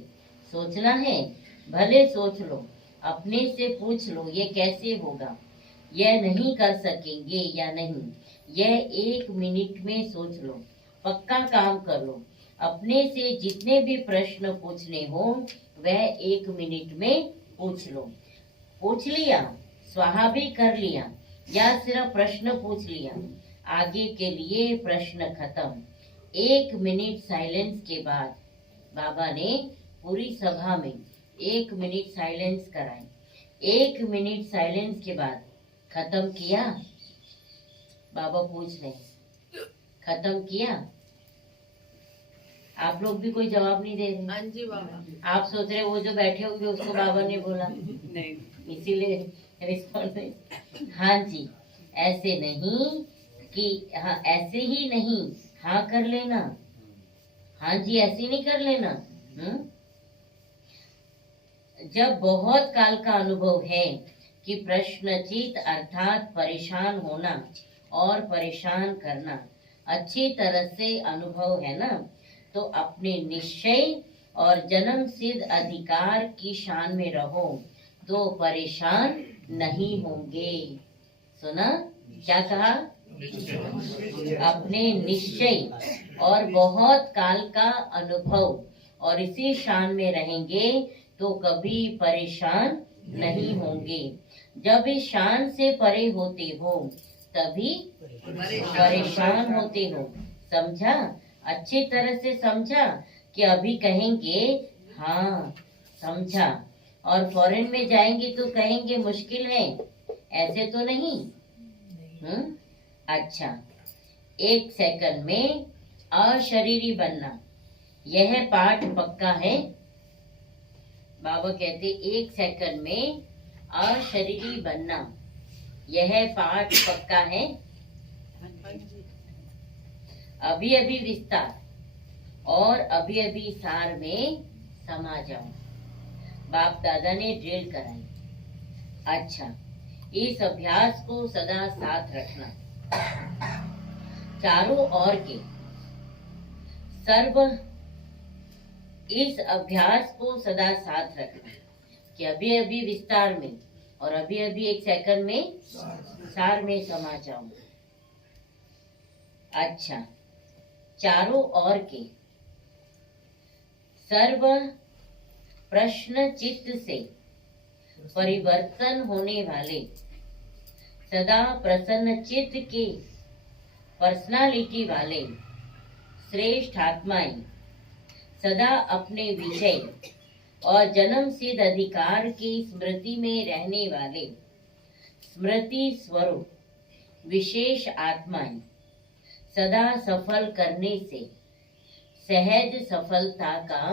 सोचना है, भले सोच लो, अपने से पूछ लो ये कैसे होगा, यह नहीं कर सकेंगे या नहीं, यह 1 मिनट में सोच लो, पक्का काम कर लो। अपने से जितने भी प्रश्न पूछने हो वह 1 मिनट में पूछ लो। पूछ लिया, स्वाहा भी कर लिया, या सिर्फ प्रश्न पूछ लिया, आगे के लिए प्रश्न खत्म। 1 मिनट साइलेंस के बाद बाबा ने पूरी सभा में 1 मिनट साइलेंस कराए। 1 मिनट साइलेंस के बाद खत्म किया? बाबा पूछ रहे, खत्म किया? आप लोग भी कोई जवाब नहीं दे रहे। हाँ जी बाबा। आप सोच रहे वो जो बैठे होंगे उसको बाबा ने बोला, नहीं, इसीलिए रिस्पॉन्स नहीं। हाँ जी, ऐसे नहीं कि हाँ, ऐसे ही नहीं हाँ कर लेना, हाँ जी ऐसे नहीं कर लेना। जब बहुत काल का अनुभव है कि प्रश्नचित अर्थात परेशान होना और परेशान करना अच्छी तरह से अनुभव है ना, तो अपने निश्चय और जन्म सिद्ध अधिकार की शान में रहो तो परेशान नहीं होंगे। सुना क्या कहा? अपने निश्चय और बहुत काल का अनुभव और इसी शान में रहेंगे तो कभी परेशान नहीं होंगे। जब इस शान से परे होते हो तभी परेशान होते हो। समझा? अच्छी तरह से समझा कि अभी कहेंगे हाँ समझा, और फॉरेन में जाएंगे तो कहेंगे मुश्किल है, ऐसे तो नहीं। अच्छा, 1 सेकंड में अशरीरी बनना, यह पाठ पक्का है। बाबा कहते 1 सेकंड में अशरीरी बनना, यह पाठ पक्का है। अभी अभी विस्तार और अभी अभी सार में समा जाओ। बाप दादा ने ड्रिल कराई। अच्छा, इस अभ्यास को सदा साथ रखना। चारों ओर के सर्व इस अभ्यास को सदा साथ रखना कि अभी अभी विस्तार में और अभी अभी 1 सेकंड में सार में समा जाओ। अच्छा, चारों ओर के सर्व प्रश्न चित्त से परिवर्तन होने वाले सदा प्रसन्न चित्त के पर्सनालिटी वाले श्रेष्ठ आत्माएं सदा अपने विषय और जन्म सिद्ध अधिकार की स्मृति में रहने वाले स्मृति स्वरूप विशेष आत्माएं सदा सफल करने से सहज सफलता का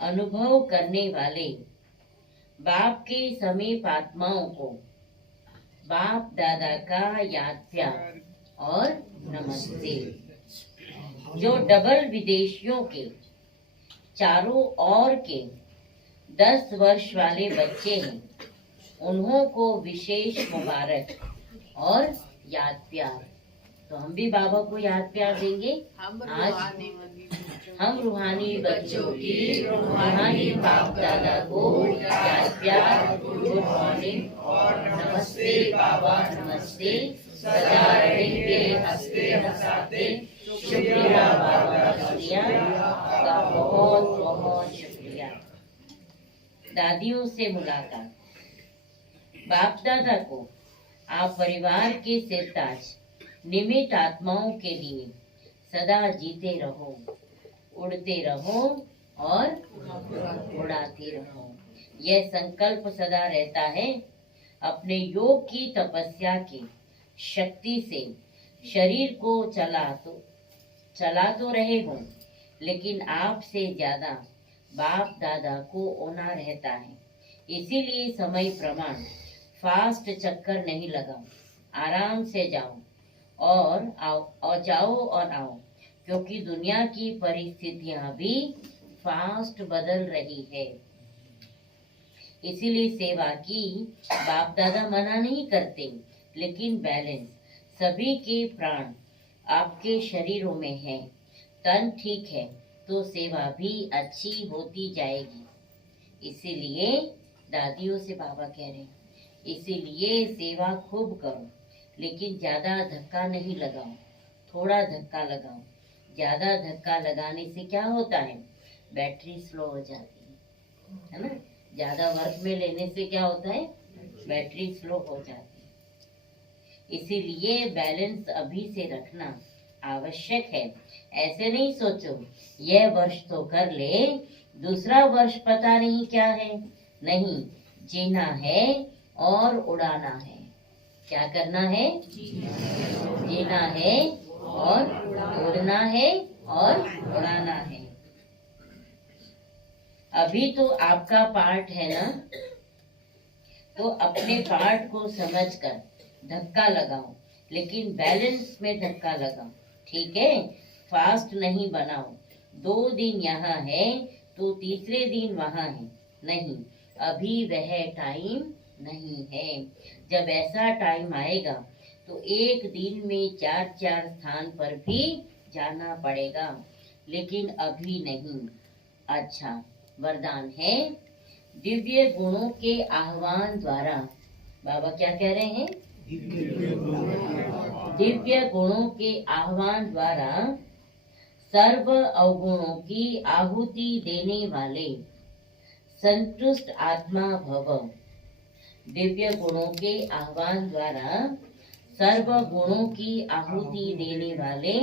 अनुभव करने वाले बाप के समीप आत्माओं को बाप दादा का याद प्यार और नमस्ते। जो डबल विदेशियों के चारों ओर के 10 वर्ष वाले बच्चे हैं, उन्हों को विशेष मुबारक और याद प्यार। तो हम भी बाबा को याद प्यार देंगे। आज हम रूहानी बच्चों की रूहानी बाप दादा को याद प्यार, गुड मॉर्निंग और नमस्ते बाबा नमस्ते सदा रहेंगे हंसते हंसाते। शुक्रिया बाबा, शुक्रिया का बहुत बहुत शुक्रिया। दादियों से मुलाकात। बाप दादा को आप परिवार के सिरताज निमित आत्माओं के लिए सदा जीते रहो, उड़ते रहो और उड़ाते रहो। यह संकल्प सदा रहता है। अपने योग की तपस्या की शक्ति से शरीर को चला तो रहे हो, लेकिन आपसे ज्यादा बाप दादा को होना रहता है। इसीलिए समय प्रमाण फास्ट चक्कर नहीं लगाओ, आराम से जाओ और जाओ और आओ, क्योंकि दुनिया की परिस्थितियां भी फास्ट बदल रही है। इसीलिए सेवा की बाप दादा मना नहीं करते, लेकिन बैलेंस, सभी के प्राण आपके शरीरों में है, तन ठीक है तो सेवा भी अच्छी होती जाएगी। इसीलिए दादियों से बाबा कह रहे हैं, इसीलिए सेवा खूब करो, लेकिन ज्यादा धक्का नहीं लगाओ, थोड़ा धक्का लगाओ। ज्यादा धक्का लगाने से क्या होता है, बैटरी स्लो हो जाती है ना। ज्यादा वर्क में लेने से क्या होता है, बैटरी स्लो हो जाती है। इसीलिए बैलेंस अभी से रखना आवश्यक है। ऐसे नहीं सोचो यह वर्ष तो कर ले, दूसरा वर्ष पता नहीं क्या है। नहीं, जीना है और उड़ाना है। क्या करना है, जीना है और उड़ना है और उड़ाना है। अभी तो आपका पार्ट है ना, तो अपने पार्ट को समझकर धक्का लगाओ, लेकिन बैलेंस में धक्का लगाओ, ठीक है। फास्ट नहीं बनाओ, 2 दिन यहाँ है तो तीसरे दिन वहाँ है, नहीं, अभी वह टाइम नहीं है। जब ऐसा टाइम आएगा तो एक दिन में 4-4 स्थान पर भी जाना पड़ेगा, लेकिन अभी नहीं। अच्छा, वरदान है, दिव्य गुणों के आह्वान द्वारा, बाबा क्या कह रहे हैं, दिव्य गुणों के आह्वान द्वारा सर्व अवगुणों की आहुति देने वाले संतुष्ट आत्मा भव। दिव्य गुणों के आह्वान द्वारा सर्व गुणों की आहुति देने वाले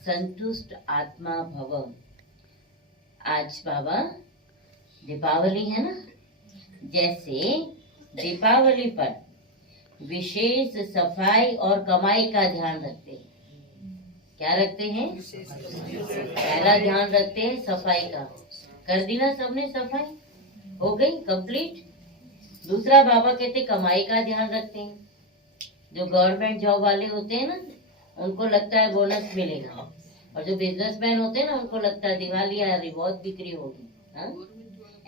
संतुष्ट आत्मा भव। आज बाबा दीपावली है ना, जैसे दीपावली पर विशेष सफाई और कमाई का ध्यान रखते हैं। क्या रखते हैं, पहला ध्यान रखते हैं सफाई का। कर दी ना सबने सफाई, हो गई कंप्लीट। दूसरा बाबा कहते कमाई का ध्यान रखते हैं। जो गवर्नमेंट जॉब वाले होते हैं ना, उनको लगता है बोनस मिलेगा, और जो बिजनेसमैन होते हैं ना, उनको लगता है दिवाली आ रही, बहुत बिक्री होगी।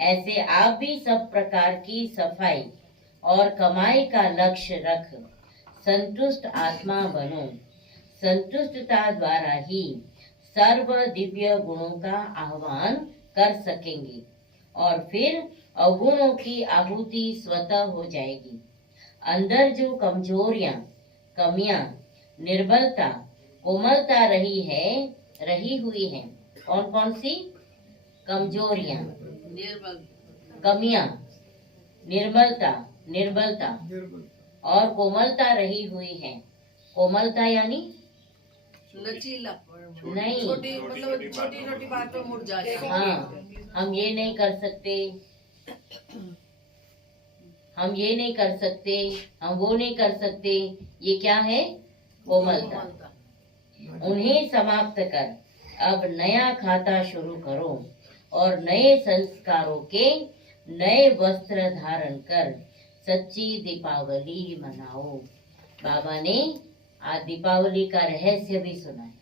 ऐसे आप भी सब प्रकार की सफाई और कमाई का लक्ष्य रख संतुष्ट आत्मा बनो। संतुष्टता द्वारा ही सर्व दिव्य गुणों का आह्वान कर सकेंगे, और फिर अवगुणों की आहुति स्वतः हो जाएगी। अंदर जो कमजोरियां, कमियां, निर्बलता, कोमलता रही हुई है, कौन कौन सी कमजोरियां, कमियां, निर्बलता और कोमलता रही हुई है। कोमलता यानी नहीं, छोटी बातों में मुड़ जाए। हाँ, हम ये नहीं कर सकते, हम ये नहीं कर सकते, हम वो नहीं कर सकते, ये क्या है, कोमलता। उन्हें समाप्त कर अब नया खाता शुरू करो और नए संस्कारों के नए वस्त्र धारण कर सच्ची दीपावली मनाओ। बाबा ने आज दीपावली का रहस्य भी सुनाया।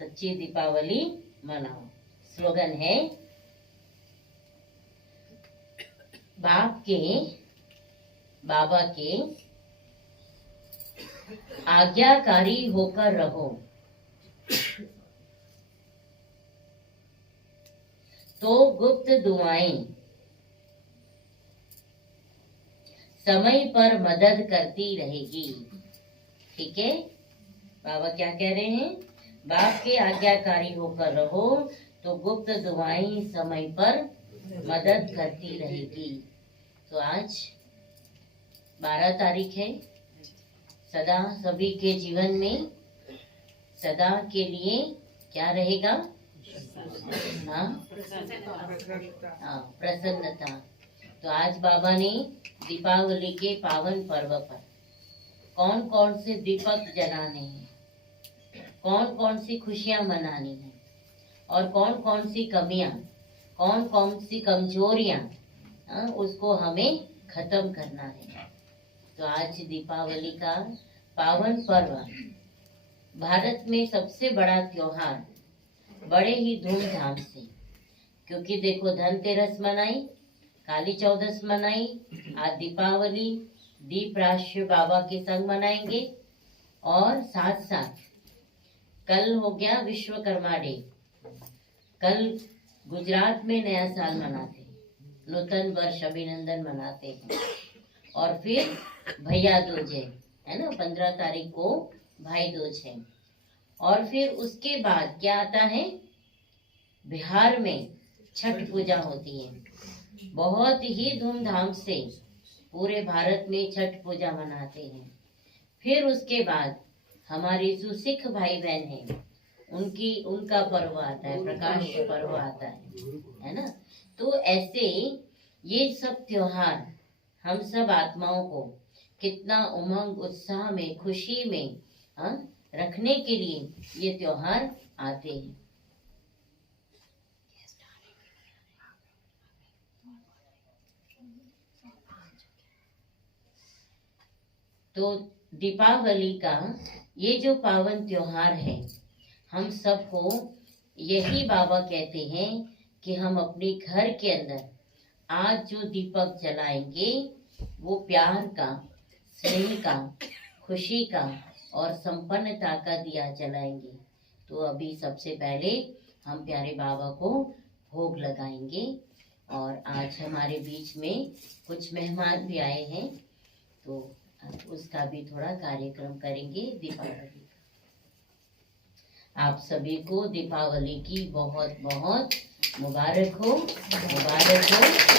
सच्ची दीपावली मनाओ। स्लोगन है, बाबा के आज्ञाकारी होकर रहो तो गुप्त दुआएं समय पर मदद करती रहेगी। ठीक है, बाबा क्या कह रहे हैं, बाप के आज्ञाकारी होकर रहो तो गुप्त दुआएं समय पर मदद करती रहेगी। तो आज 12 तारीख है। सदा सभी के जीवन में सदा के लिए क्या रहेगा, प्रसन्नता। तो आज बाबा ने दीपावली के पावन पर्व पर कौन कौन से दीपक जलाने हैं, कौन कौन सी खुशियां मनानी है, और कौन कौन सी कमियां, कौन कौन सी कमजोरियां, उसको हमें खत्म करना है। तो आज दीपावली का पावन पर्व, भारत में सबसे बड़ा त्योहार, बड़े ही धूमधाम से, क्योंकि देखो धनतेरस मनाई, काली चौदस मनाई, आज दीपावली दीप राष्ट्र बाबा के संग मनाएंगे। और साथ साथ कल हो गया विश्वकर्मा डे, कल गुजरात में नया साल मनाते हैं, नूतन वर्ष अभिनंदन मनाते हैं। और फिर भैया दूज है ना, 15 तारीख को भाई दूज है। और फिर उसके बाद क्या आता है, बिहार में छठ पूजा होती है, बहुत ही धूमधाम से पूरे भारत में छठ पूजा मनाते हैं। फिर उसके बाद हमारे जो सिख भाई बहन हैं, उनका पर्व आता है, प्रकाश पर्व आता है ना। तो ऐसे ये सब त्योहार हम सब आत्माओं को कितना उमंग उत्साह में, खुशी में रखने के लिए ये त्योहार आते हैं। तो दीपावली का ये जो पावन त्योहार है, हम सबको यही बाबा कहते हैं कि हम अपने घर के अंदर आज जो दीपक जलाएंगे वो प्यार का, स्नेह का, खुशी का और संपन्नता का दिया जलाएंगे। तो अभी सबसे पहले हम प्यारे बाबा को भोग लगाएंगे। और आज हमारे बीच में कुछ मेहमान भी आए हैं, तो उसका भी थोड़ा कार्यक्रम करेंगे दीपावली का। आप सभी को दीपावली की बहुत बहुत मुबारक हो, मुबारक हो।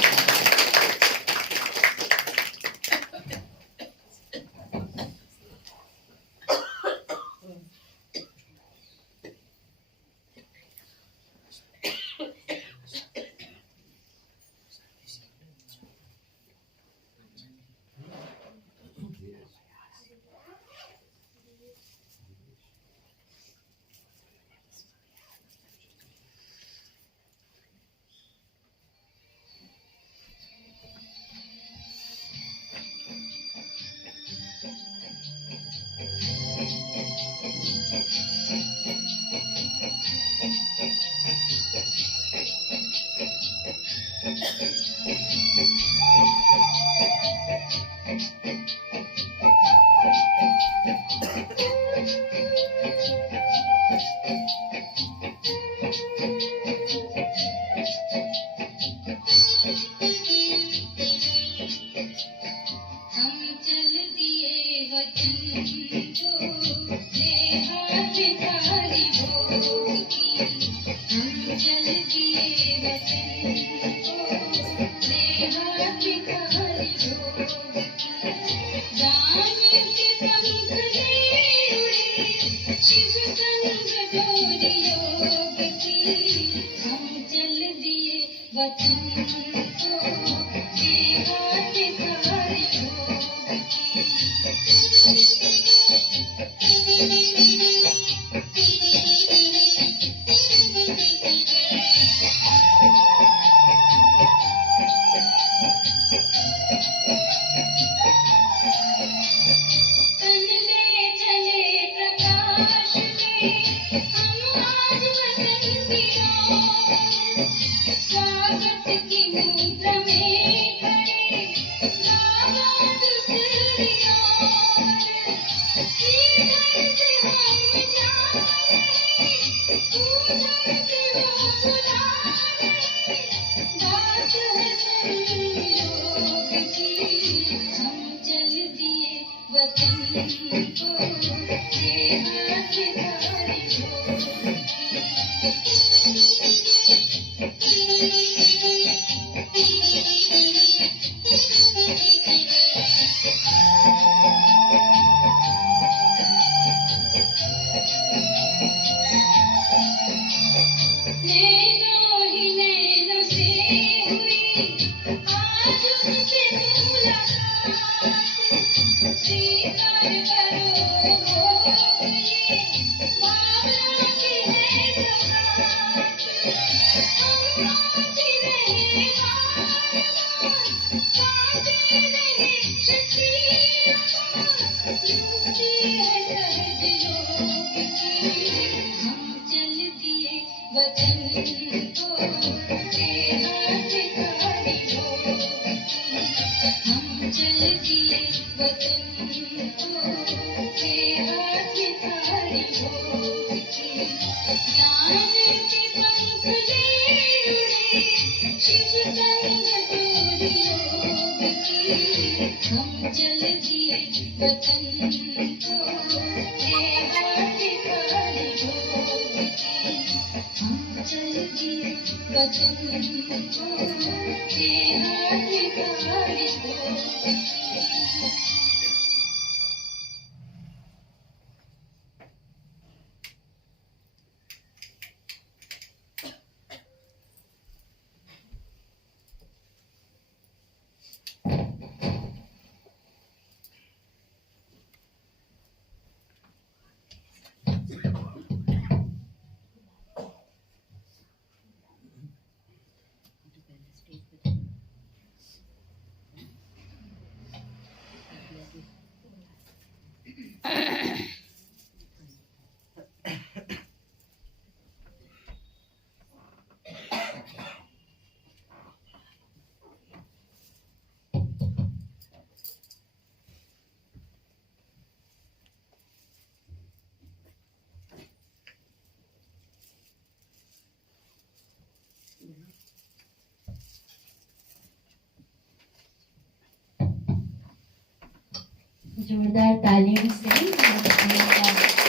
जोरदार तालियों से हम अपने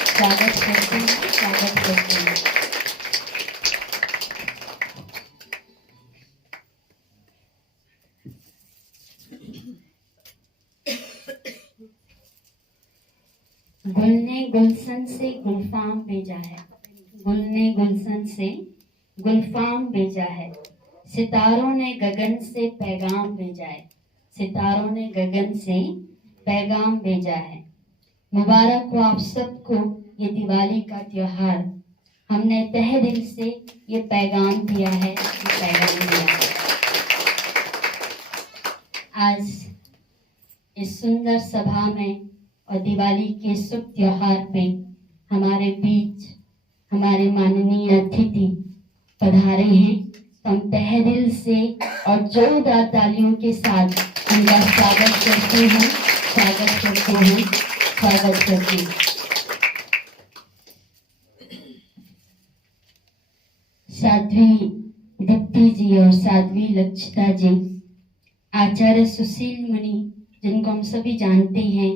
स्वागत करते हैं। गुल ने गुलशन से गुलफाम भेजा है, गुल ने गुलशन से गुलफाम भेजा है, सितारों ने गगन से पैगाम भेजा है, सितारों ने गगन से पैगाम भेजा है। मुबारक हो आप सबको ये दिवाली का त्योहार, हमने तहे दिल से ये पैगाम दिया है, ये पैगाम दिया है। आज इस सुंदर सभा में और दिवाली के शुभ त्योहार पे हमारे बीच हमारे माननीय अतिथि पधारे हैं, तो हम तहे दिल से और जोरदार तालियों के साथ उनका स्वागत करते हैं, स्वागत करते हैं, स्वागत करते हैं। साध्वी दीप्ति जी और साध्वी लक्षिता जी, आचार्य सुशील मुनि जिनको हम सभी जानते हैं,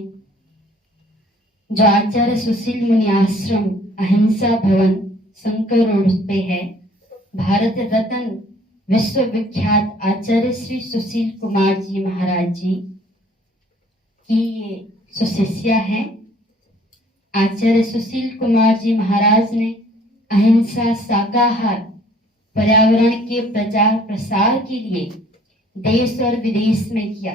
जो आचार्य सुशील मुनि आश्रम अहिंसा भवन शंकर रोड पे है, भारत रत्न विश्वविख्यात आचार्य श्री सुशील कुमार जी महाराज जी की ये सुशिष्या है। आचार्य सुशील कुमार जी महाराज ने अहिंसा शाकाहार पर्यावरण के प्रचार प्रसार के लिए देश और विदेश में किया।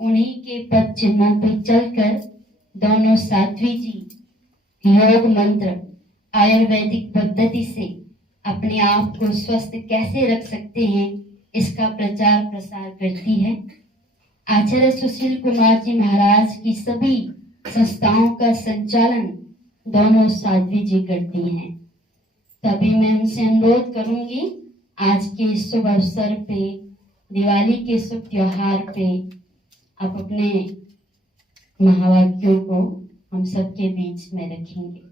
उन्हीं के पद चिन्हों पर चलकर दोनों साध्वी जी योग मंत्र आयुर्वेदिक पद्धति से अपने आप को स्वस्थ कैसे रख सकते हैं, इसका प्रचार प्रसार करती है। आचार्य सुशील कुमार जी महाराज की सभी संस्थाओं का संचालन दोनों साध्वी जी करती हैं। तभी मैं उनसे अनुरोध करूंगी, आज के शुभ अवसर पे, दिवाली के शुभ त्योहार पे, आप अपने महावाक्यों को हम सबके बीच में रखेंगे।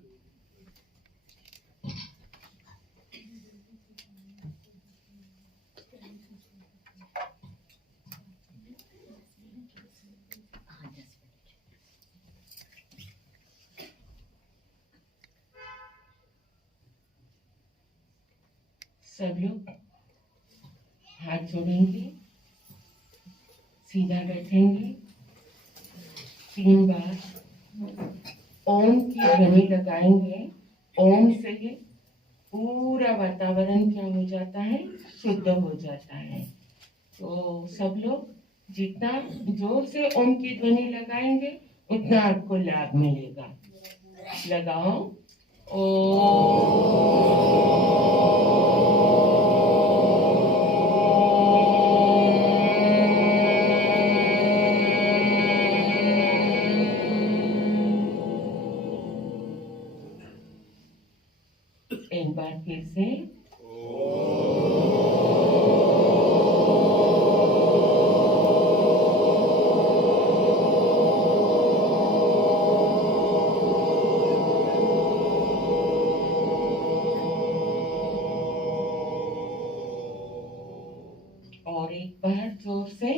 सब लोग हाथ जोड़ेंगे, सीधा बैठेंगे, 3 बार ओम की ध्वनि लगाएंगे। ओम से पूरा वातावरण क्या हो जाता है, शुद्ध हो जाता है। तो सब लोग जितना जोर से ओम की ध्वनि लगाएंगे उतना आपको लाभ मिलेगा। लगाओ एक बार फिर से जोर से।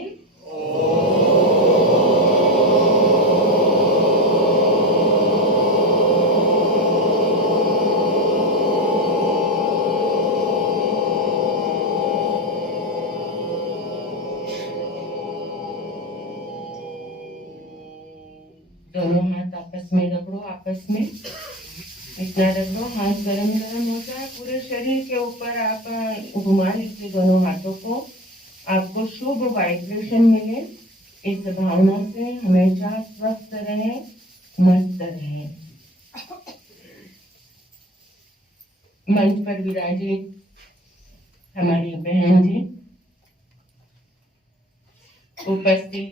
दोनों हाथ आपस में रगड़ो, आपस में इतना रगड़ो, हाथ गरम गरम हो जाए। पूरे शरीर के ऊपर आप घुमा लीजिए दोनों हाथों को, आपको शुभ वाइब्रेशन मिले। इस भावना से हमेशा स्वस्थ रहे, मस्त रहे। मंच पर विराजित हमारी बहन जी, उपस्थित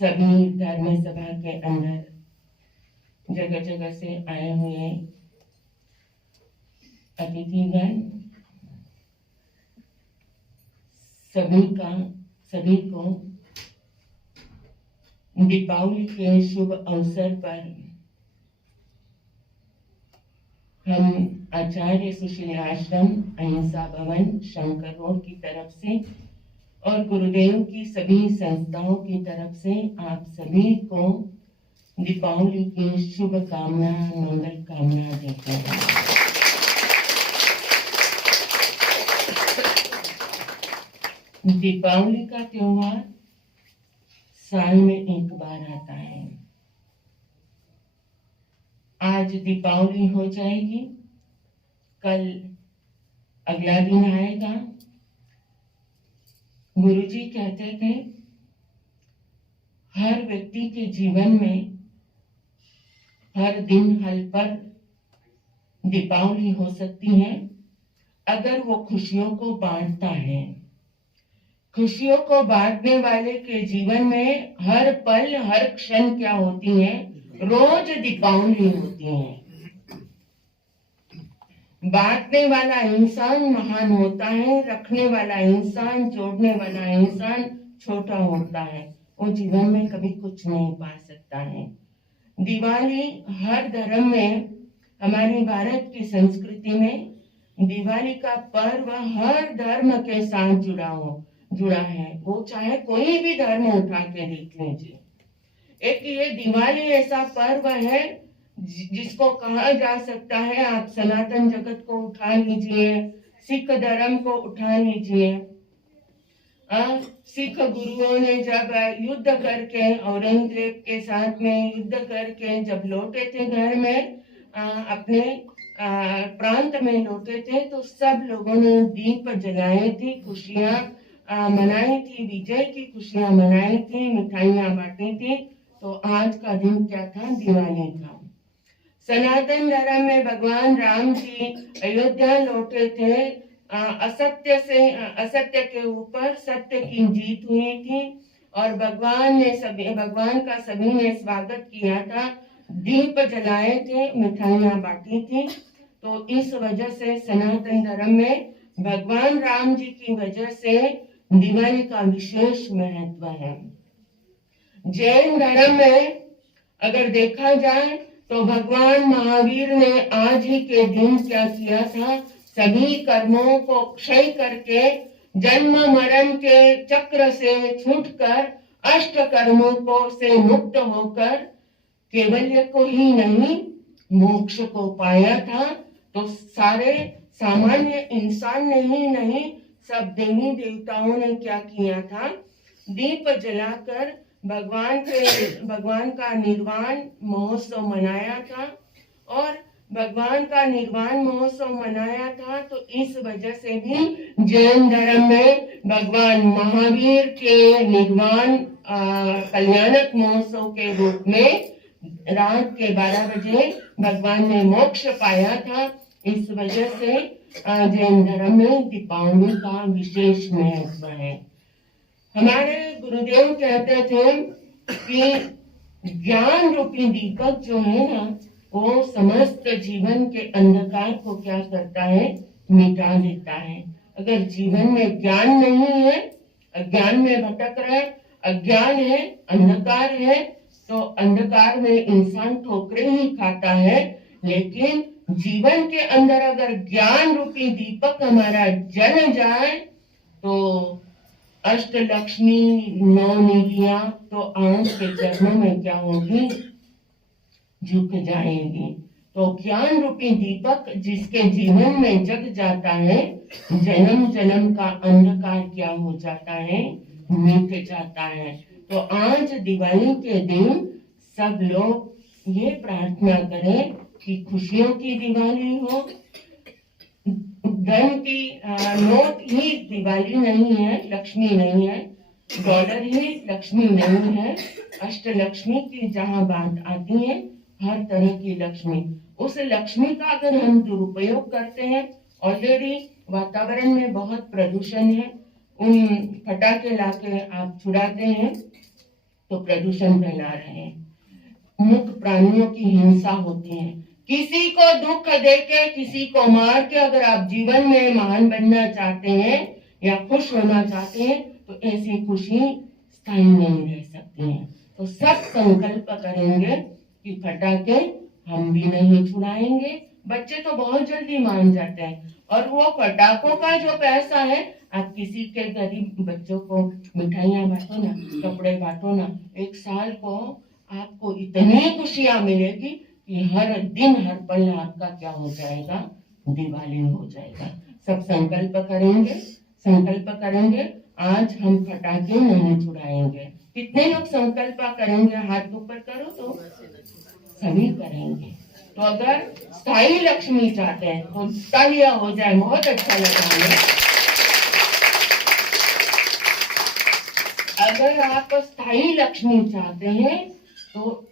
सभी धर्म सभा के अंदर जगह जगह से आए हुए अतिथिगण, सभी को दीपावली के शुभ अवसर पर हम आचार्य सुशील आश्रम अहिंसा भवन शंकर रोड की तरफ से और गुरुदेव की सभी संस्थाओं की तरफ से आप सभी को दीपावली की शुभ कामना, मंगल कामना देते हैं। दीपावली का त्योहार साल में एक बार आता है। आज दीपावली हो जाएगी, कल अगला दिन आएगा। गुरुजी कहते थे हर व्यक्ति के जीवन में हर दिन हल पर दीपावली हो सकती है अगर वो खुशियों को बांटता है। खुशियों को बांटने वाले के जीवन में हर पल हर क्षण क्या होती है, रोज दीपावली होती है। बांटने वाला इंसान महान होता है, रखने वाला इंसान, जोड़ने वाला इंसान छोटा होता है। वो जीवन में कभी कुछ नहीं पा सकता है। दिवाली हर धर्म में, हमारी भारत की संस्कृति में दिवाली का पर्व हर धर्म के साथ जुड़ा है। वो चाहे कोई भी धर्म उठा के देख लीजिए। एक ये दिवाली ऐसा पर्व है जिसको कहा जा सकता है, आप सनातन जगत को उठा लीजिए, सिख धर्म को उठा लीजिए। सिख गुरुओं ने जब युद्ध करके औरंगजेब के साथ में युद्ध करके जब लौटे थे घर में, अपने प्रांत में लौटे थे, तो सब लोगों ने दीप जलाए थे, खुशियां मनाई थी, विजय की खुशियां मनाई थी, मिठाइयां बांटी थी। तो आज का दिन क्या था, दिवाली था। सनातन धर्म में भगवान राम जी अयोध्या लौटे थे, असत्य के ऊपर सत्य की जीत हुई थी और भगवान का सभी ने स्वागत किया था, दीप जलाए थे, मिठाइयां बांटी थी। तो इस वजह से सनातन धर्म में भगवान राम जी की वजह से दिवाली का विशेष महत्व है। जैन धर्म में अगर देखा जाए तो भगवान महावीर ने आज ही के दिन क्या किया था, सभी कर्मों को क्षय करके जन्म मरण के चक्र से छूटकर अष्ट कर्मों को से मुक्त होकर केवल्य को ही नहीं मोक्ष को पाया था। तो सारे सामान्य इंसान ने ही नहीं, सब देवी देवताओं ने क्या किया था, दीप जलाकर भगवान का निर्वाण महोत्सव मनाया था। और भगवान का निर्वाण महोत्सव मनाया था, तो इस वजह से भी जैन धर्म में भगवान महावीर के निर्वाण कल्याणक महोत्सव के रूप में रात के 12 बजे भगवान ने मोक्ष पाया था। इस वजह से जैन धर्म में दीपावली का विशेष महत्व है। हमारे गुरुदेव कहते थे कि ज्ञान रूपी दीपक जो है ना, वो समस्त जीवन के अंधकार को क्या करता है, मिटा देता है। अगर जीवन में ज्ञान नहीं है, अज्ञान में भटक रहे, अज्ञान है, अंधकार है, तो अंधकार में इंसान ठोकरें ही खाता है। लेकिन जीवन के अंदर अगर ज्ञान रूपी दीपक हमारा जल जाए तो अष्टलक्ष्मी 9 निधियां तो आंख के चरणों में क्या होगी, झुक जाएगी। तो ज्ञान रूपी दीपक जिसके जीवन में जग जाता है, जन्म जन्म का अंधकार क्या हो जाता है, मिट जाता है। तो आज दिवाली के दिन सब लोग ये प्रार्थना करें कि खुशियों की दिवाली हो। धन की नोट ही दिवाली नहीं है, लक्ष्मी नहीं है, डॉलर ही लक्ष्मी नहीं है। अष्टलक्ष्मी की जहाँ बात आती है, हर तरह की लक्ष्मी, उस लक्ष्मी का अगर हम दुरुपयोग करते हैं, ऑलरेडी वातावरण में बहुत प्रदूषण है, उन फटाके लाके आप छुड़ाते हैं तो प्रदूषण फैला रहे हैं। मुक्त प्राणियों की हिंसा होती है, किसी को दुख देके, किसी को मार के अगर आप जीवन में महान बनना चाहते हैं या खुश होना चाहते हैं तो ऐसी खुशी स्थायी नहीं रह सकती है। तो सब संकल्प करेंगे कि फटाके हम भी नहीं छुड़ाएंगे। बच्चे तो बहुत जल्दी मान जाते हैं, और वो फटाकों का जो पैसा है, आप किसी के गरीब बच्चों को मिठाइयाँ बांटो ना, कपड़े बांटो ना, एक साल को आपको इतनी खुशियां मिलेगी कि हर दिन हर पल आपका क्या हो जाएगा, दिवाली हो जाएगा। सब संकल्प करेंगे, संकल्प करेंगे आज हम फटाके नहीं छुड़ाएंगे। कितने लोग संकल्प करेंगे, हाथ ऊपर करो तो सभी करेंगे। तो अगर स्थायी लक्ष्मी चाहते हैं तो तालियां हो जाए, बहुत अच्छा लगा हमें। अगर आप स्थायी लक्ष्मी चाहते हैं तो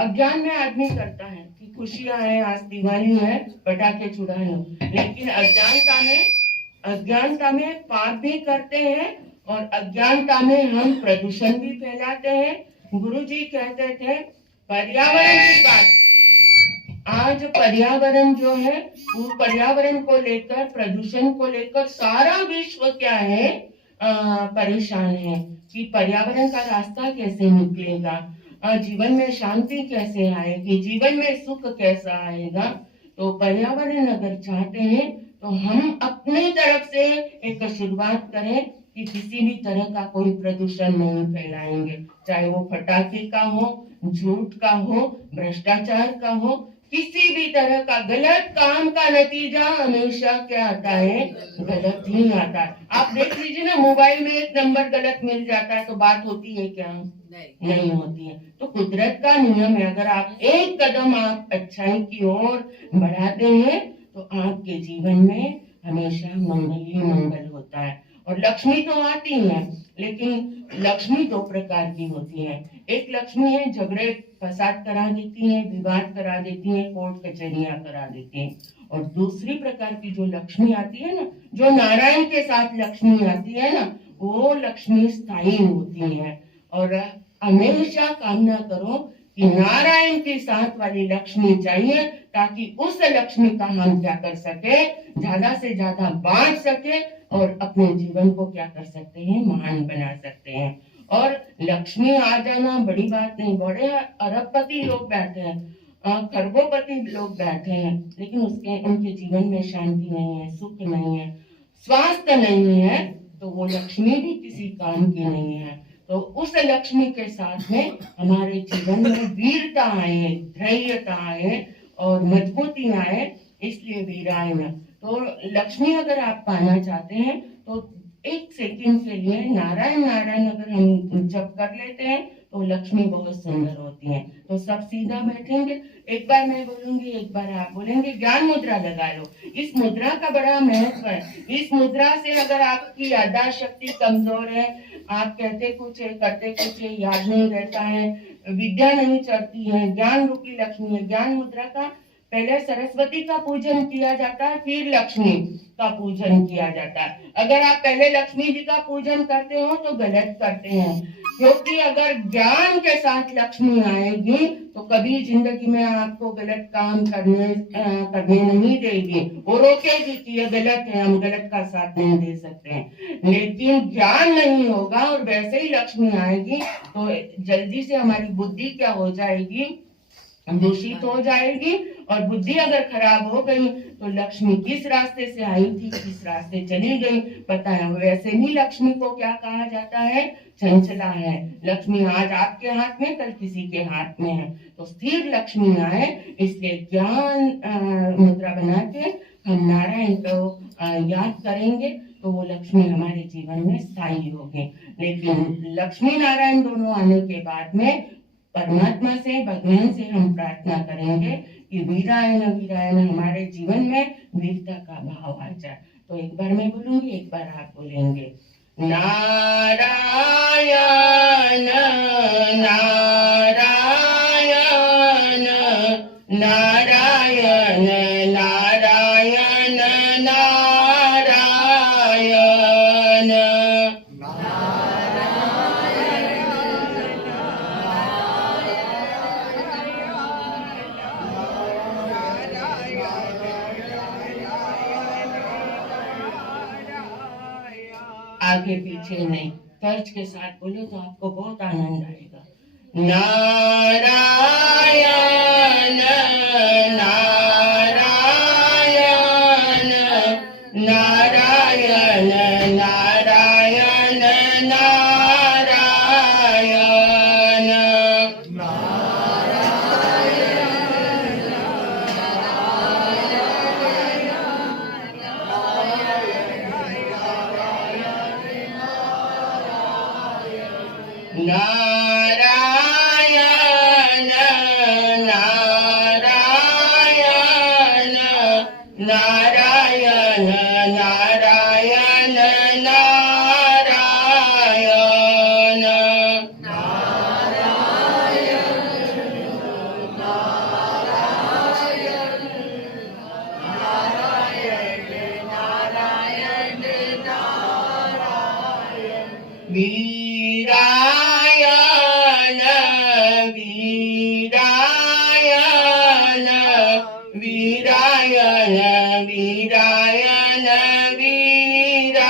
अज्ञान में आदमी करता है कि खुशियां हैं, आज दिवाली है, पटाखे छुड़ा लो, लेकिन अज्ञानता में पाप भी करते हैं और अज्ञानता में हम प्रदूषण भी फैलाते हैं। गुरुजी कहते थे पर्यावरण की बात, आज पर्यावरण जो है वो पर्यावरण को लेकर, प्रदूषण को लेकर सारा विश्व क्या है, परेशान है कि पर्यावरण का रास्ता कैसे निकलेगा, जीवन में शांति कैसे आएगी, जीवन में सुख कैसा आएगा। तो पर्यावरण अगर चाहते हैं तो हम अपनी तरफ से एक शुरुआत करें कि किसी भी तरह का कोई प्रदूषण नहीं फैलाएंगे, चाहे वो फटाके का हो, झूठ का हो, भ्रष्टाचार का हो, किसी भी तरह का गलत काम का नतीजा हमेशा क्या आता है, गलत ही आता है। आप देख लीजिए ना, मोबाइल में एक नंबर गलत मिल जाता है तो बात होती है क्या, नहीं होती है। तो कुदरत का नियम है, अगर आप एक कदम आप अच्छाई की ओर बढ़ाते हैं तो आपके जीवन में हमेशा मंगल ही मंगल होता है। और लक्ष्मी तो आती है, लेकिन लक्ष्मी दो प्रकार की होती है। एक लक्ष्मी है झगड़े फसाद करा देती है, विवाद करा देती है, कोर्ट कचहरियां करा देती है। और दूसरी प्रकार की जो लक्ष्मी आती है ना, जो नारायण के साथ लक्ष्मी आती है ना, वो लक्ष्मी स्थायी होती है। और हमेशा कामना करो कि नारायण के साथ वाली लक्ष्मी चाहिए, ताकि उस लक्ष्मी का हम क्या कर सके, ज्यादा से ज्यादा बांट सके और अपने जीवन को क्या कर सकते हैं, महान बना सकते हैं। और लक्ष्मी आ जाना बड़ी बात नहीं, बड़े अरबपति लोग बैठे हैं, खरबोपति लोग बैठे हैं, लेकिन उनके जीवन में शांति नहीं है, सुख नहीं है, स्वास्थ्य नहीं है, तो वो लक्ष्मी भी किसी काम की नहीं है। तो उस लक्ष्मी के साथ में हमारे जीवन में वीरता आए, धैर्यता आए और मजबूती आए, इसलिए वीरायण। तो लक्ष्मी अगर आप पाना चाहते हैं तो एक सेकंड के लिए नारायण नारायण अगर हम जप कर लेते हैं तो लक्ष्मी बहुत सुंदर होती है। तो सब सीधा बैठेंगे, एक बार मैं बोलूंगी, एक बार आप बोलेंगे, ज्ञान मुद्रा लगा लो। इस मुद्रा का बड़ा महत्व है। इस मुद्रा से अगर आपकी याददाश्त शक्ति कमजोर है, आप कहते कुछ है करते कुछ है, याद नहीं रहता है, विद्या नहीं चढ़ती है, ज्ञान रूपी लक्ष्मी है। ज्ञान मुद्रा का पहले सरस्वती का पूजन किया जाता है, फिर लक्ष्मी का पूजन किया जाता है। अगर आप पहले लक्ष्मी जी का पूजन करते हो तो गलत करते हैं, क्योंकि अगर ज्ञान के साथ लक्ष्मी आएगी तो कभी जिंदगी में आपको गलत काम करने नहीं देगी, वो रोकेगी कि ये गलत है, हम गलत का साथ नहीं दे सकते हैं। लेकिन ज्ञान नहीं होगा और वैसे ही लक्ष्मी आएगी तो जल्दी से हमारी बुद्धि क्या हो जाएगी, दूषित हो जाएगी। और बुद्धि अगर खराब हो गई तो लक्ष्मी किस रास्ते से आई थी, किस रास्ते चली गई पता है। वैसे ही लक्ष्मी को क्या कहा जाता है, चंचला है। लक्ष्मी आज आपके हाथ में, कल किसी के हाथ में है। तो स्थिर लक्ष्मी आए, इसलिए ज्ञान मुद्रा बना के हम नारायण को याद करेंगे तो वो लक्ष्मी हमारे जीवन में स्थायी होगी। लेकिन लक्ष्मी नारायण दोनों आने के बाद में परमात्मा से, भगवान से हम प्रार्थना करेंगे कि वीरायण वीरायण हमारे जीवन में वीरता का भाव आ जाए। तो एक बार मैं बोलूंगी, एक बार आप बोलेंगे। नारायण नारायण नारायण नारायण नारायण। आगे पीछे नहीं, तर्ज के साथ बोलो तो आपको बहुत आनंद आएगा। नारायण नारायण नारायण नारायण नारायण नारायण नारायण नारायण वीरायण वीरायण वीरायण वीरायण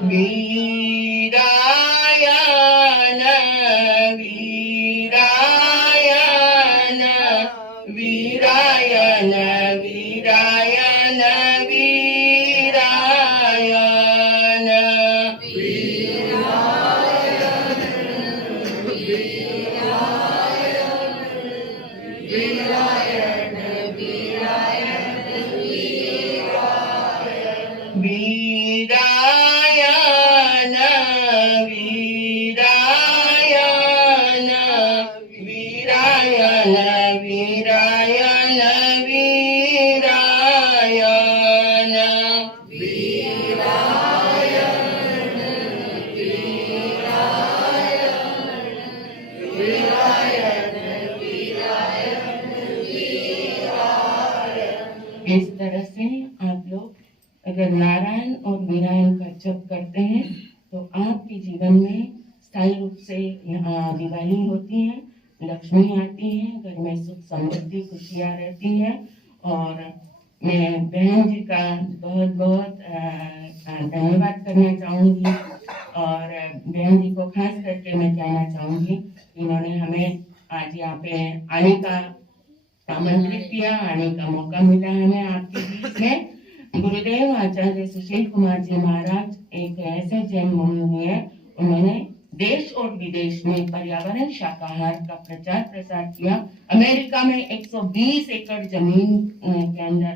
वीरायण वीरायण वीरायण वीरायण वीरायण वीरायण वीरायण वीरायण इस तरह से आप लोग अगर नारायण और वीरायण का जप करते हैं तो आपके जीवन में स्थायी रूप से दिवाली होती है, लक्ष्मी आती है, घर में सुख समृद्धि खुशियाँ रहती है। और मैं बहन जी का बहुत बहुत धन्यवाद करना चाहूँगी और बहन जी को खास करके मैं कहना चाहूँगी कि इन्होंने हमें आज यहाँ पे आने का आमंत्रित किया, आने का मौका मिला हमें आपके बीच में। गुरुदेव आचार्य सुशील कुमार जी महाराज एक ऐसे जैन मुनि है, उन्होंने देश और विदेश में पर्यावरण शाकाहार का प्रचार प्रसार किया। अमेरिका में 120 एकड़ जमीन के अंदर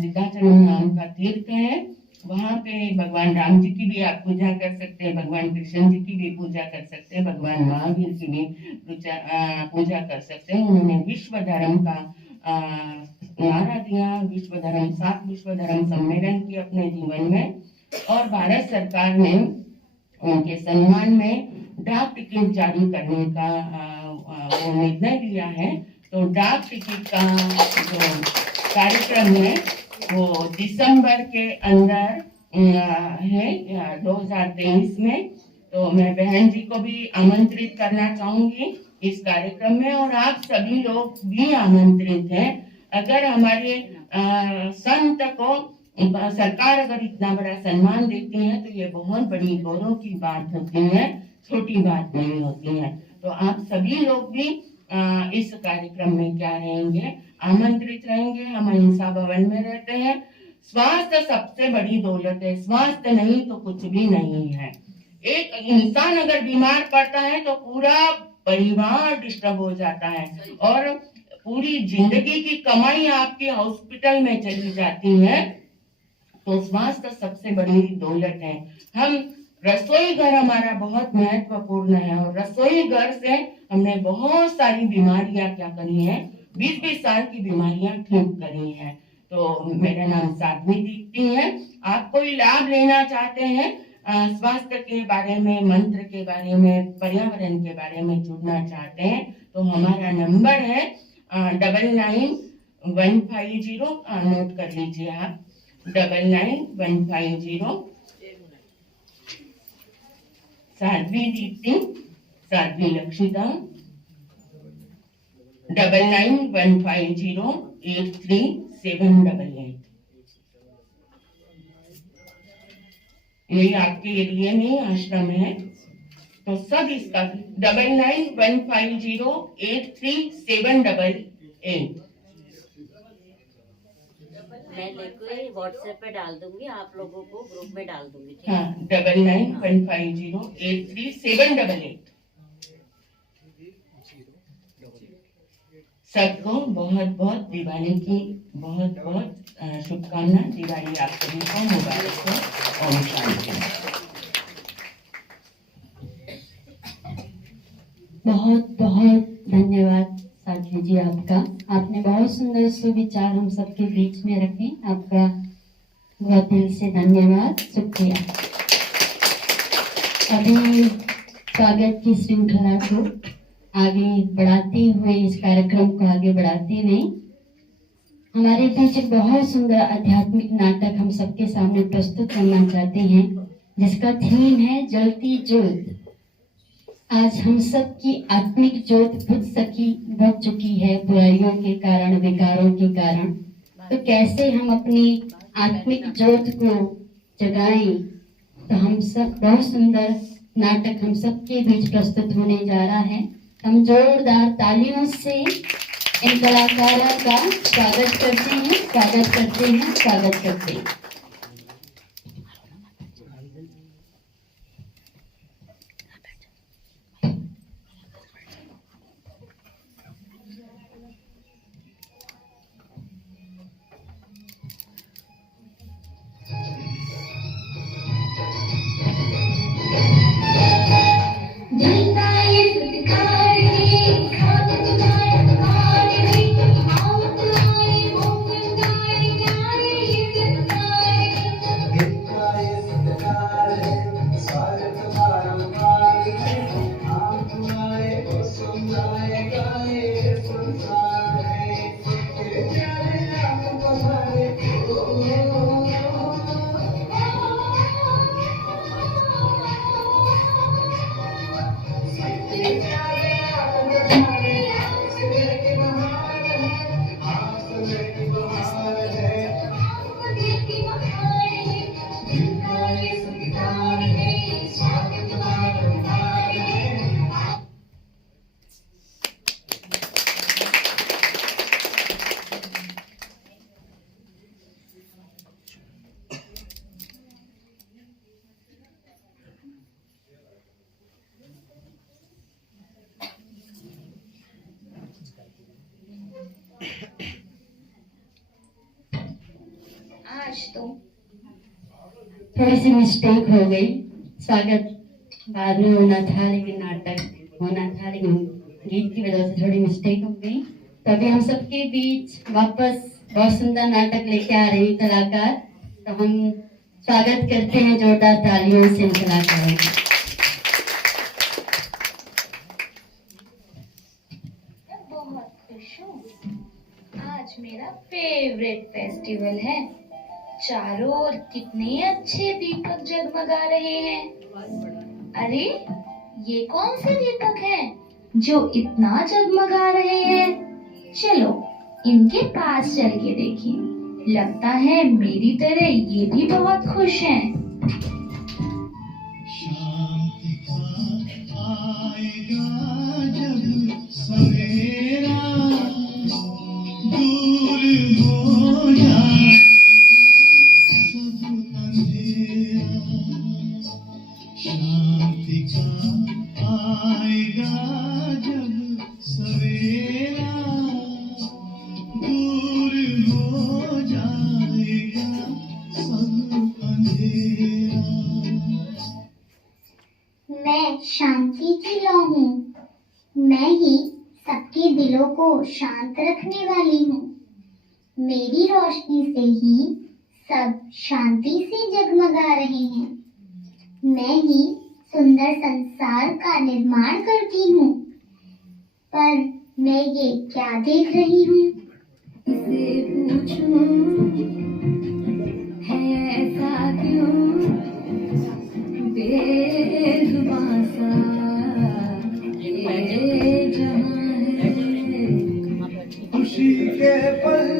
सिद्धाचरण नाम का तीर्थ है, वहाँ पे भगवान राम जी की भी आप पूजा कर सकते हैं, भगवान कृष्ण जी की भी पूजा कर सकते हैं, भगवान महावीर की भी पूजा कर सकते हैं। उन्होंने विश्व धर्म का नारा दिया, विश्व धर्म 7 विश्व धर्म सम्मेलन की अपने जीवन में, और भारत सरकार ने उनके सम्मान में डाक टिकट जारी करने का वो निर्णय लिया है। तो डाक टिकट का जो कार्यक्रम है वो दिसंबर के अंदर है 2023 में। तो मैं बहन जी को भी आमंत्रित करना चाहूंगी इस कार्यक्रम में, और आप सभी लोग भी आमंत्रित हैं। अगर हमारे संत को सरकार अगर इतना बड़ा सम्मान देती है तो ये बहुत बड़ी गौरव की बात होती है, छोटी बात नहीं होती है। तो आप सभी लोग भी इस कार्यक्रम में क्या रहेंगे, आमंत्रित रहेंगे। हम अहिंसा भवन में रहते हैं। स्वास्थ्य सबसे बड़ी दौलत है, स्वास्थ्य नहीं तो कुछ भी नहीं है। एक इंसान अगर बीमार पड़ता है तो पूरा परिवार डिस्टर्ब हो जाता है और पूरी जिंदगी की कमाई आपकी हॉस्पिटल में चली जाती है। तो स्वास्थ्य सबसे बड़ी दौलत है। हम रसोई घर हमारा बहुत महत्वपूर्ण है और रसोई घर से हमने बहुत सारी बीमारियां क्या करी है, 20-20 साल की बीमारियां ठीक करी हैं। तो मेरा नाम साध्वी दीप्ति है। आप कोई लाभ लेना चाहते हैं, स्वास्थ्य के बारे में, मंत्र के बारे में, पर्यावरण के बारे में जुड़ना चाहते हैं तो हमारा नंबर है 999150, नोट कर लीजिए आप, 999150। साध्वी दीप्ति, साध्वी लक्षिता, 9915083788। यही आपके एरिया में आश्रम है तो सब इसका 9915083788। मैं लेके व्हाट्सएप पे डाल दूंगी, आप लोगों को ग्रुप में डाल दूंगी। हाँ, 9915083788। सबको बहुत बहुत दिवाली की बहुत बहुत शुभकामना। दिवाली आप सभी को मुबारक हो। ओम शांति। बहुत बहुत धन्यवाद साध्वी जी आपका। आपने बहुत सुंदर सुविचार हम सबके बीच में रखे। आपका बहुत दिल से धन्यवाद, शुक्रिया। अभी स्वागत की श्रृंखला को आगे बढ़ाते हुए, इस कार्यक्रम को आगे बढ़ाते हुए हमारे बीच एक बहुत सुंदर आध्यात्मिक नाटक हम सबके सामने प्रस्तुत करना चाहते हैं, जिसका थीम है जलती ज्योत। आज हम सब की आत्मिक ज्योत बुझ चुकी है बुराइयों के कारण, विकारों के कारण। तो कैसे हम अपनी आत्मिक ज्योत को जगाएं? तो हम सब बहुत सुंदर नाटक हम सबके बीच प्रस्तुत होने जा रहा है। हम जोरदार तालियों से इन कलाकारों का स्वागत करते हैं, स्वागत करते हैं, स्वागत करते हैं। थोड़ी सी मिस्टेक हो गई, स्वागत बाद में होना था लेकिन नाटक होना था, लेकिन गीत की वजह से थोड़ी मिस्टेक हो गई। तो अभी हम सबके बीच वापस बहुत सुंदर नाटक लेके आ रहे हैं कलाकार। तो हम स्वागत करते हैं जोरदार तालियों से इन कलाकारों का। बहुत खुश हूँ, आज मेरा फेवरेट फेस्टिवल है। चारों ओर कितने अच्छे दीपक जगमगा रहे हैं। अरे ये कौन से दीपक हैं जो इतना जगमगा रहे हैं? चलो इनके पास चल के देखें। लगता है मेरी तरह ये भी बहुत खुश हैं। शांति का आएगा जब सवेरा, दूर हो जाए सब अंधेरा। शांति का आएगा जब सवेरा, दूर हो जाएगा सब अंधेरा। मैं शांति की लौ हूँ। मैं ही सबके दिलों को शांत रखने वाली हूँ। मेरी रोशनी से ही सब शांति से जगमगा रहे हैं। मैं ही सुंदर संसार का निर्माण करती हूँ। पर मैं ये क्या देख रही हूँ? इसे पूछूं है ऐसा क्यों बेजुबां सा ये जहां है। खुशी के पल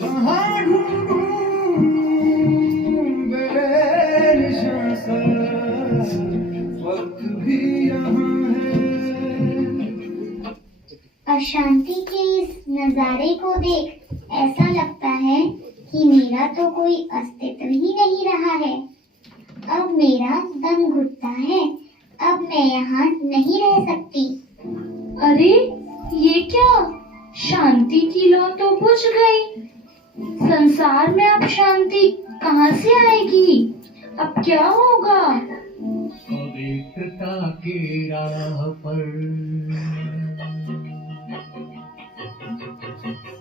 कहाँ ढूंढूं बेनिशान सा, वक्त भी यहाँ है। अशांति के इस नजारे को देख ऐसा लगता है कि मेरा तो कोई अस्तित्व ही नहीं रहा है। अब मेरा दम घुटता है। अब मैं यहाँ नहीं रह सकती। अरे ये क्या, शांति की लौ तो बुझ गई। संसार में अब शांति कहाँ से आएगी? अब क्या होगा? पवित्रता की राह पर,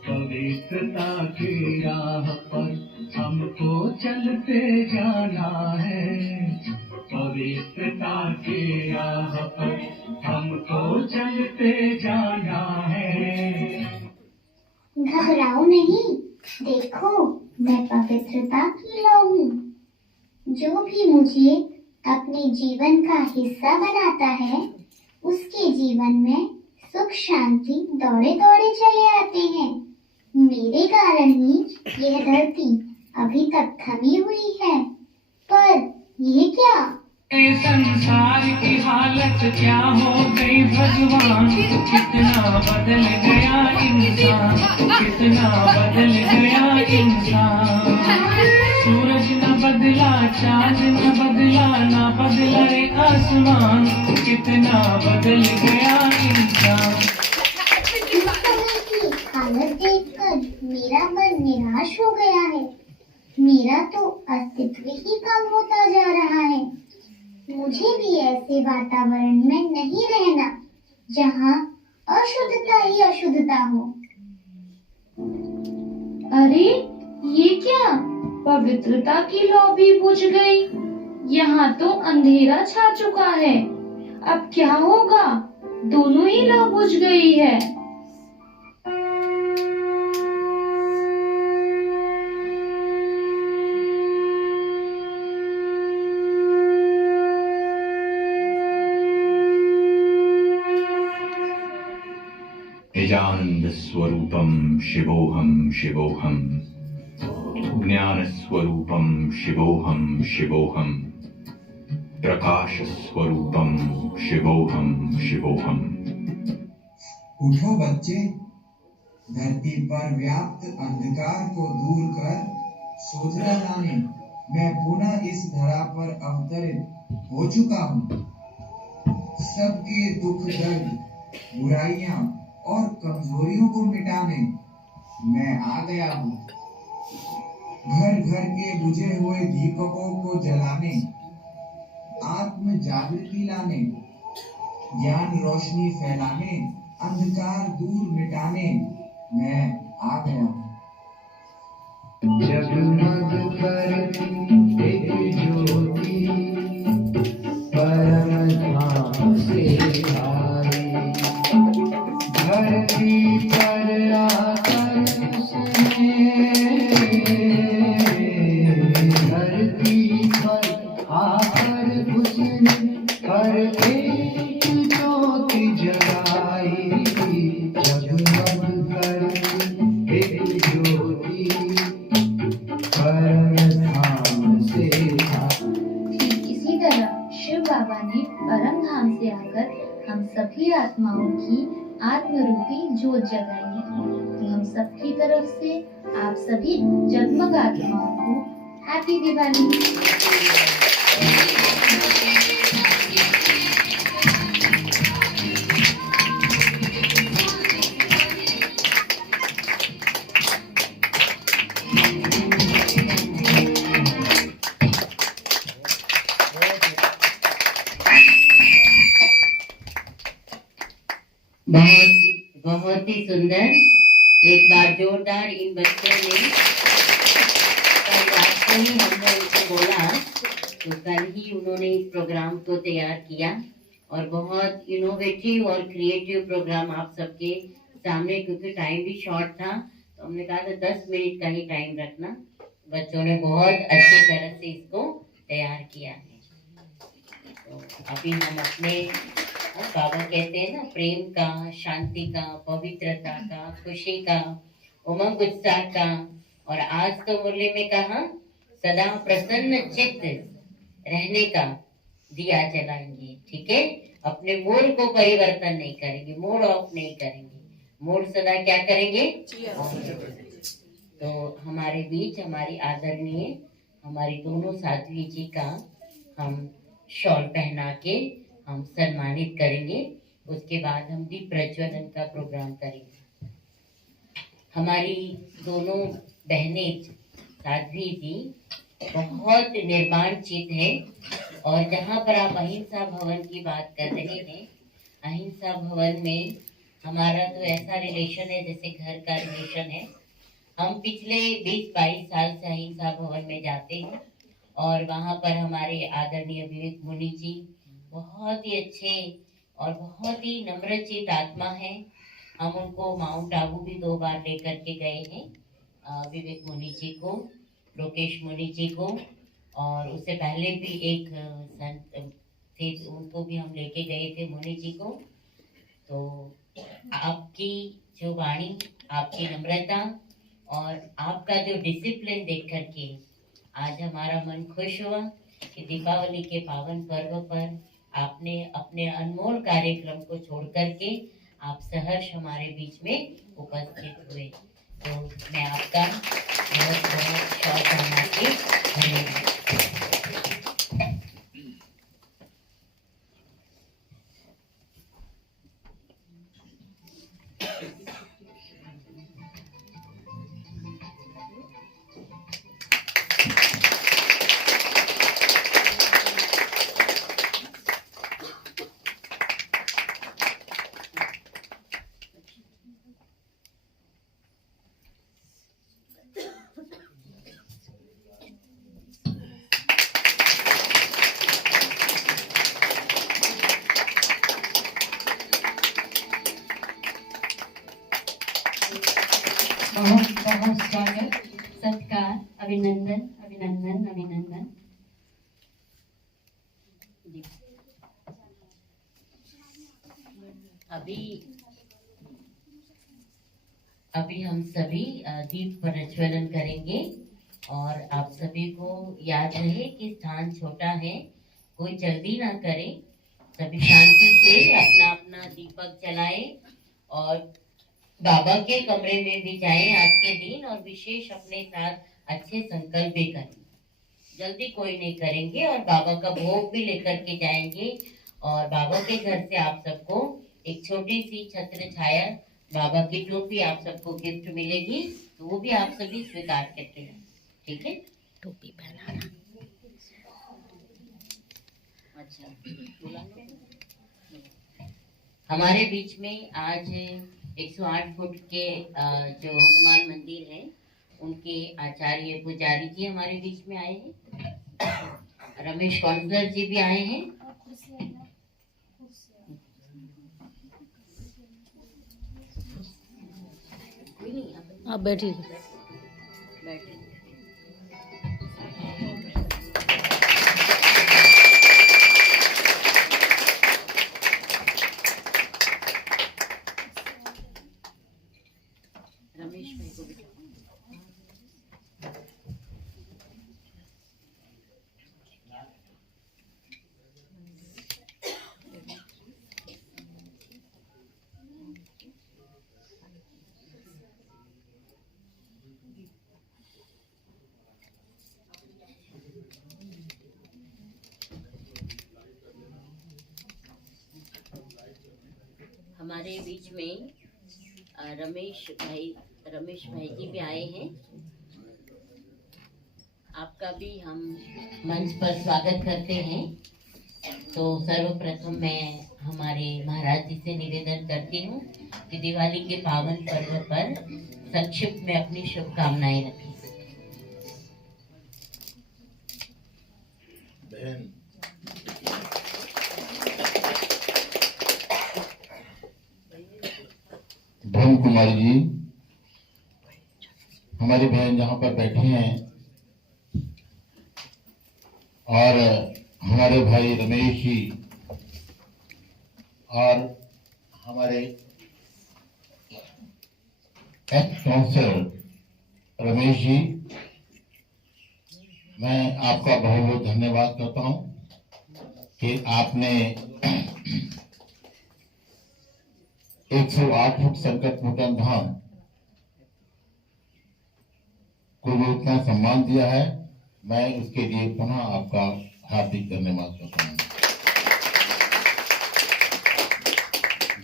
पवित्रता की राह पर हमको चलते जाना है। पवित्रता की राह पर हमको चलते जाना है। घबराओ नहीं, देखो मैं पवित्रता की लौ हूँ। जो भी मुझे अपने जीवन का हिस्सा बनाता है, उसके जीवन में सुख शांति दौड़े दौड़े चले आते हैं। मेरे कारण ही यह धरती अभी तक थमी हुई है। पर ये क्या? संसार की हालत क्या हो गई भगवान, कितना बदल गया इंसान, कितना बदल गया इंसान। सूरज न बदला, चांद न बदला, ना बदला रे आसमान, कितना बदल गया इंसान। इस तरह की हालत देखकर मेरा मन निराश हो गया है। मेरा तो अस्तित्व ही कम होता जा रहा है। मुझे भी ऐसे वातावरण में नहीं रहना जहाँ अशुद्धता ही अशुद्धता हो। अरे ये क्या, पवित्रता की लौ भी बुझ गई। यहाँ तो अंधेरा छा चुका है। अब क्या होगा? दोनों ही लौ बुझ गई है। निजानंद स्वरूपम शिवोहम शिवोहम, ज्ञान स्वरूपम शिवोहम शिवोहम, प्रकाश स्वरूपम शिवोहम शिवोहम। उठो बच्चे, धरती पर व्याप्त अंधकार को दूर कर सोचना लाने मैं पुनः इस धरा पर अवतरित हो चुका हूँ। सबके दुख दर्द, बुराइयां और कमजोरियों को मिटाने मैं आ गया हूँ। घर घर के बुझे हुए दीपकों को जलाने, आत्म जागृति लाने, ज्ञान रोशनी फैलाने, अंधकार दूर मिटाने मैं आ गया हूँ। जगमग करती एक ज्योति परम धाम से आई, धरती पर आकर उसने, धरती पर आकर उसने हर एक ज्योति जगाई। जगमग करती एक ज्योति सभी आत्माओं की आत्मरूपी ज्योत जगाएंगे। तो हम सबकी तरफ से आप सभी जगमग आत्माओं को हैप्पी दिवाली। बहुत ही सुंदर। एक बार जोरदार इन बच्चों ने, कल रात को ही हमने उनको बोला तो कल ही उन्होंने इस प्रोग्राम को तैयार किया और बहुत इनोवेटिव और क्रिएटिव प्रोग्राम आप सबके सामने, क्योंकि टाइम भी शॉर्ट था तो हमने कहा था 10 मिनट का ही टाइम रखना। बच्चों ने बहुत अच्छी तरह से इसको तैयार किया है। तो अभी हम अपने बाबा कहते हैं ना, प्रेम का, शांति का, पवित्रता का, खुशी का, उमंग उत्साह का, और आज तो मुरली में कहा सदा प्रसन्न चित्त रहने का दिया जलाएंगे। ठीक है, अपने मूड को परिवर्तन नहीं करेंगे, मूड ऑफ नहीं करेंगे, मूड सदा क्या करेंगे। तो हमारे बीच हमारी आदरणीय हमारी दोनों साध्वी जी का हम शॉल पहना के हम सम्मानित करेंगे। उसके बाद हम दीप प्रज्वलन का प्रोग्राम करेंगे। हमारी दोनों बहनें साध्वी जी बहुत निर्माण चित है, और जहाँ पर आप अहिंसा भवन की बात कर रहे हैं, अहिंसा भवन में हमारा तो ऐसा रिलेशन है जैसे घर का रिलेशन है। हम पिछले 20-22 साल से अहिंसा भवन में जाते हैं और वहाँ पर हमारे आदरणीय विवेक मुनि जी बहुत ही अच्छे और बहुत ही नम्रचित आत्मा है। हम उनको माउंट आबू भी 2 बार लेकर के गए हैं, विवेक मुनि जी को, लोकेश मुनि जी को, और उससे पहले भी एक संत थे उनको भी हम लेके गए थे, मुनि जी को। तो आपकी जो वाणी, आपकी नम्रता और आपका जो डिसिप्लिन देख करके आज हमारा मन खुश हुआ कि दीपावली के पावन पर्व पर आपने अपने अनमोल कार्यक्रम को छोड़ करके आप सहर्ष हमारे बीच में उपस्थित हुए। तो मैं आपका बहुत बहुत शुभकामना के धन्यवाद। बहुत बहुत स्वागत, सत्कार, अभिनंदन अभिनंदन अभिनंदन। अभी हम सभी दीप प्रज्वलन करेंगे और आप सभी को याद रहे कि स्थान छोटा है, कोई जल्दी ना करे, सभी शांति से अपना अपना दीपक जलाए और बाबा के कमरे में भी जाएं आज के दिन, और विशेष अपने साथ अच्छे संकल्प भी करें। जल्दी कोई नहीं करेंगे और बाबा का भोग भी लेकर के जाएंगे, और बाबा के घर से आप सबको एक छोटी सी छत्र छाया, बाबा की टोपी आप सबको गिफ्ट मिलेगी, तो वो भी आप सभी स्वीकार करते हैं। ठीक है, टोपी पहनाना। अच्छा, हमारे बीच में आज 108 फुट के जो हनुमान मंदिर है उनके आचार्य पुजारी जी हमारे बीच में आए हैं, रमेश काउंसलर जी भी आए हैं। आप बैठिए। रमेश भाई को बिठाओ। हमारे बीच में रमेश भाई जी भी आए हैं। आपका भी हम मंच पर स्वागत करते हैं। तो सर्वप्रथम मैं हमारे महाराज जी से निवेदन करती हूँ कि दिवाली के पावन पर्व पर संक्षिप्त में अपनी शुभकामनाएं रखें। ब्रह्म कुमारी जी, हमारी बहन जहाँ पर बैठी हैं, और हमारे भाई रमेश जी और हमारे एक्स काउंसलर रमेश जी, मैं आपका बहुत बहुत धन्यवाद करता हूँ कि आपने 108 फुट संकट मोचन धाम को जो इतना सम्मान दिया है, मैं उसके लिए पुनः आपका हार्दिक धन्यवाद करता हूँ।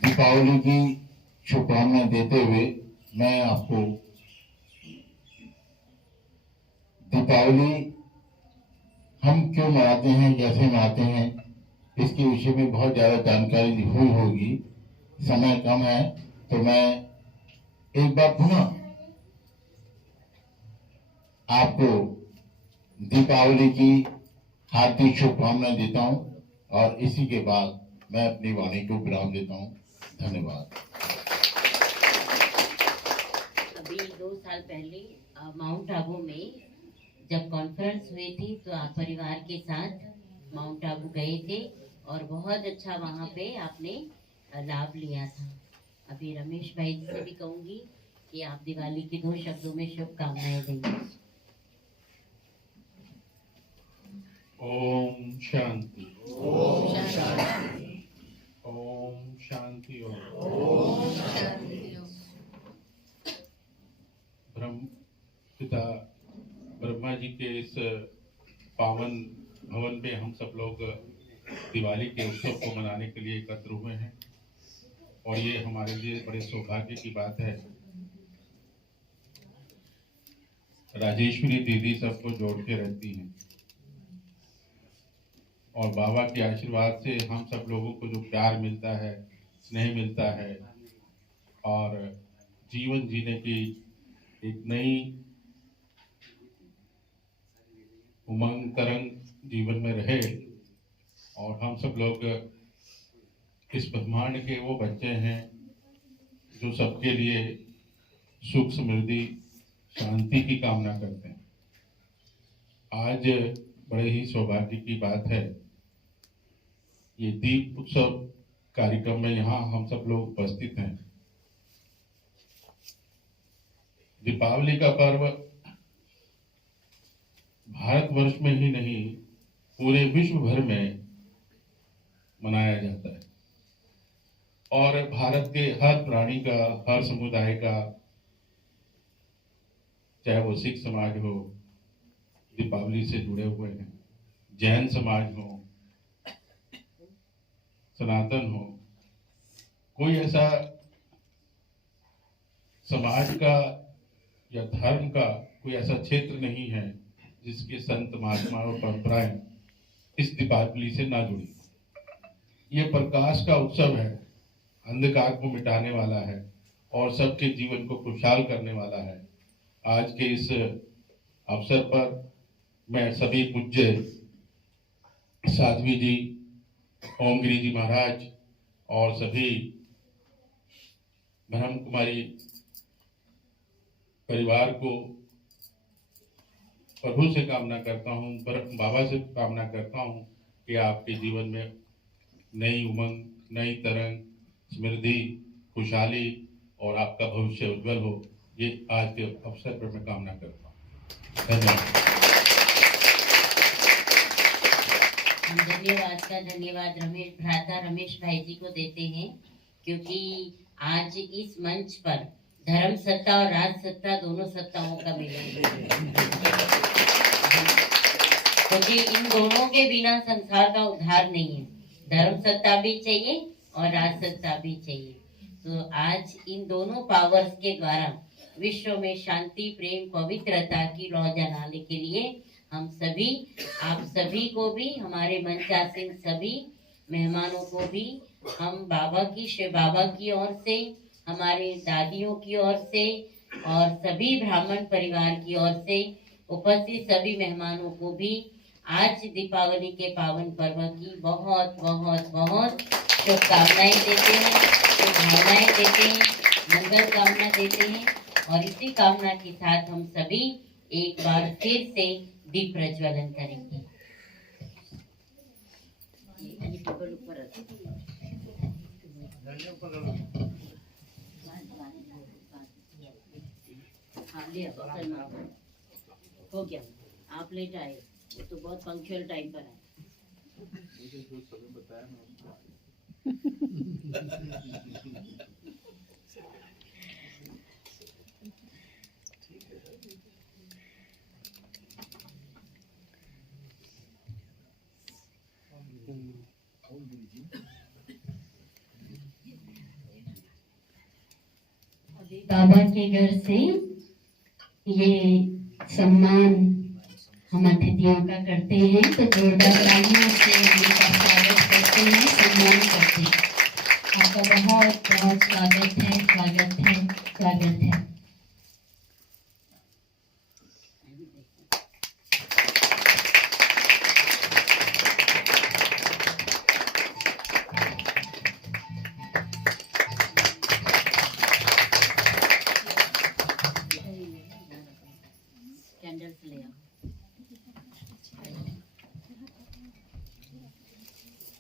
दीपावली की शुभकामनाएं देते हुए मैं आपको दीपावली हम क्यों मनाते हैं, कैसे मनाते हैं, इसके विषय में बहुत ज्यादा जानकारी हुई होगी। समय कम है तो मैं एक बार पुनः आपको दीपावली की हार्दिक शुभकामनाएं देता हूं और इसी के बाद मैं अपनी वाणी को विराम देता हूं। धन्यवाद। अभी 2 साल पहले माउंट आबू में जब कॉन्फ्रेंस हुई थी तो आप परिवार के साथ माउंट आबू गए थे और बहुत अच्छा वहाँ पे आपने लाभ लिया था। अभी रमेश भाई जी से भी कहूंगी कि आप दिवाली के 2 शब्दों में शुभकामनाएं देंगे। ओम शांति। ओम शांति। ओम शांति। ओम शांति। ब्रह्म पिता ब्रह्मा जी के इस पावन भवन में हम सब लोग दिवाली के उत्सव को मनाने के लिए एकत्र हुए हैं और ये हमारे लिए बड़े सौभाग्य की बात है। राजेश्वरी दीदी सबको जोड़ते रहती हैं और बाबा के आशीर्वाद से हम सब लोगों को जो प्यार मिलता है, स्नेह मिलता है और जीवन जीने की एक नई उमंग तरंग जीवन में रहे और हम सब लोग इस ब्रह्मांड के वो बच्चे हैं जो सबके लिए सुख समृद्धि शांति की कामना करते हैं। आज बड़े ही सौभाग्य की बात है, ये दीप उत्सव कार्यक्रम में यहाँ हम सब लोग उपस्थित हैं। दीपावली का पर्व भारतवर्ष में ही नहीं पूरे विश्व भर में मनाया जाता है और भारत के हर प्राणी का, हर समुदाय का, चाहे वो सिख समाज हो, दीपावली से जुड़े हुए हैं, जैन समाज हो, सनातन हो, कोई ऐसा समाज का या धर्म का कोई ऐसा क्षेत्र नहीं है जिसके संत महात्मा और परंपराएं इस दीपावली से ना जुड़ी। ये प्रकाश का उत्सव है, अंधकार को मिटाने वाला है और सबके जीवन को खुशहाल करने वाला है। आज के इस अवसर पर मैं सभी पूज्य साध्वी जी, ओमगिरी जी महाराज और सभी ब्रह्म कुमारी परिवार को प्रभु से कामना करता हूँ, बाबा से कामना करता हूँ कि आपके जीवन में नई उमंग, नई तरंग, समृद्धि, खुशहाली और आपका भविष्य उज्जवल हो। ये आज के अवसर पर मैं कामना करता हूँ। धन्यवाद। हम धन्यवाद का धन्यवाद भ्राता रमेश भाई जी को देते हैं, क्योंकि आज इस मंच पर धर्म सत्ता और राज सत्ता दोनों सत्ताओं का मिलन है, क्योंकि इन दोनों के बिना संसार का उद्धार नहीं है। धर्म सत्ता भी चाहिए और राज सत्ता भी चाहिए। तो आज इन दोनों पावर्स के द्वारा विश्व में शांति, प्रेम, पवित्रता की लौ जलाने के लिए हम सभी, आप सभी को भी, हमारे मंचासीन सभी मेहमानों को भी हम बाबा की, शिव बाबा की ओर से, हमारे दादियों की ओर से और सभी ब्राह्मण परिवार की ओर से उपस्थित सभी मेहमानों को भी आज दीपावली के पावन पर्व की बहुत बहुत बहुत शुभकामनाएं देते हैं, शुभभावनाएं देते हैं, मंगल कामना देते हैं। और इसी कामना के साथ हम सभी एक बार फिर से दीप प्रज्वलन करेंगे। ये टेबल ऊपर हाँ लिया, हो गया। आप लेट आए, वो तो बहुत पंक्चुअल टाइम पर आए। बाबा के घर से ये सम्मान हम अतिथियों का करते हैं, तो जोरदार तालियों से उनका स्वागत करते हैं, सम्मान करते हैं। आपका बहुत बहुत स्वागत है, स्वागत है, स्वागत है।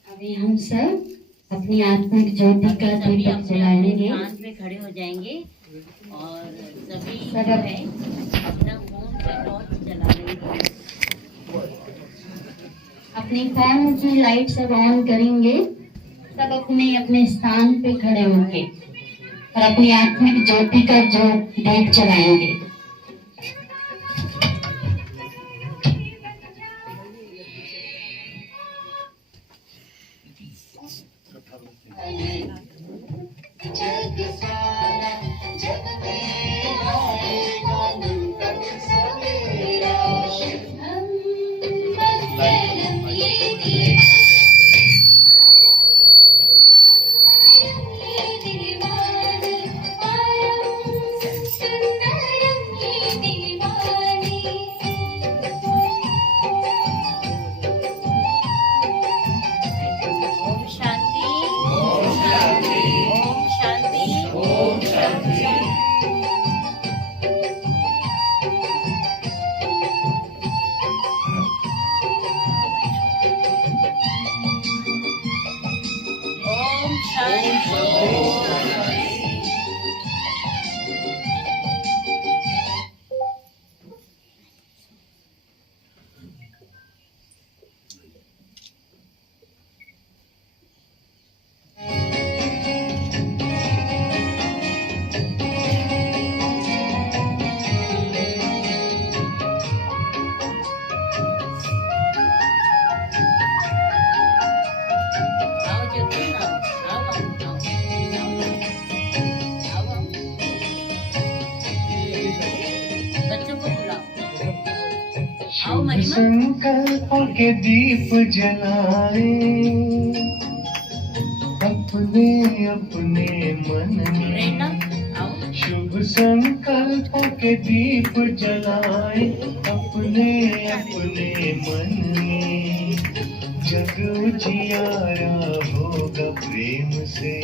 अभी हम सब अपनी आत्मिक ज्योति का दीपक जलाएंगे। स्थान पे खड़े हो जाएंगे और सभी सब जो है अपना फोन पे टॉर्च जला लेंगे। अपनी फोन की लाइट सब ऑन करेंगे, सब अपने अपने स्थान पे खड़े होंगे और अपनी आत्मिक ज्योति का जो दीप जलाएंगे। संकल्पों के दीप जलाए अपने अपने मन में, शुभ संकल्पों के दीप जलाए अपने अपने मन में। जग उजियारा होगा प्रेम से,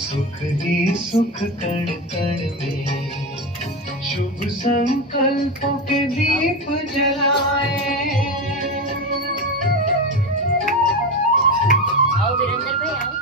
सुख ही सुख कण कण में। शुभ संकल्पों के दीप जलाए। आओ वीरेंद्र भाई आओ।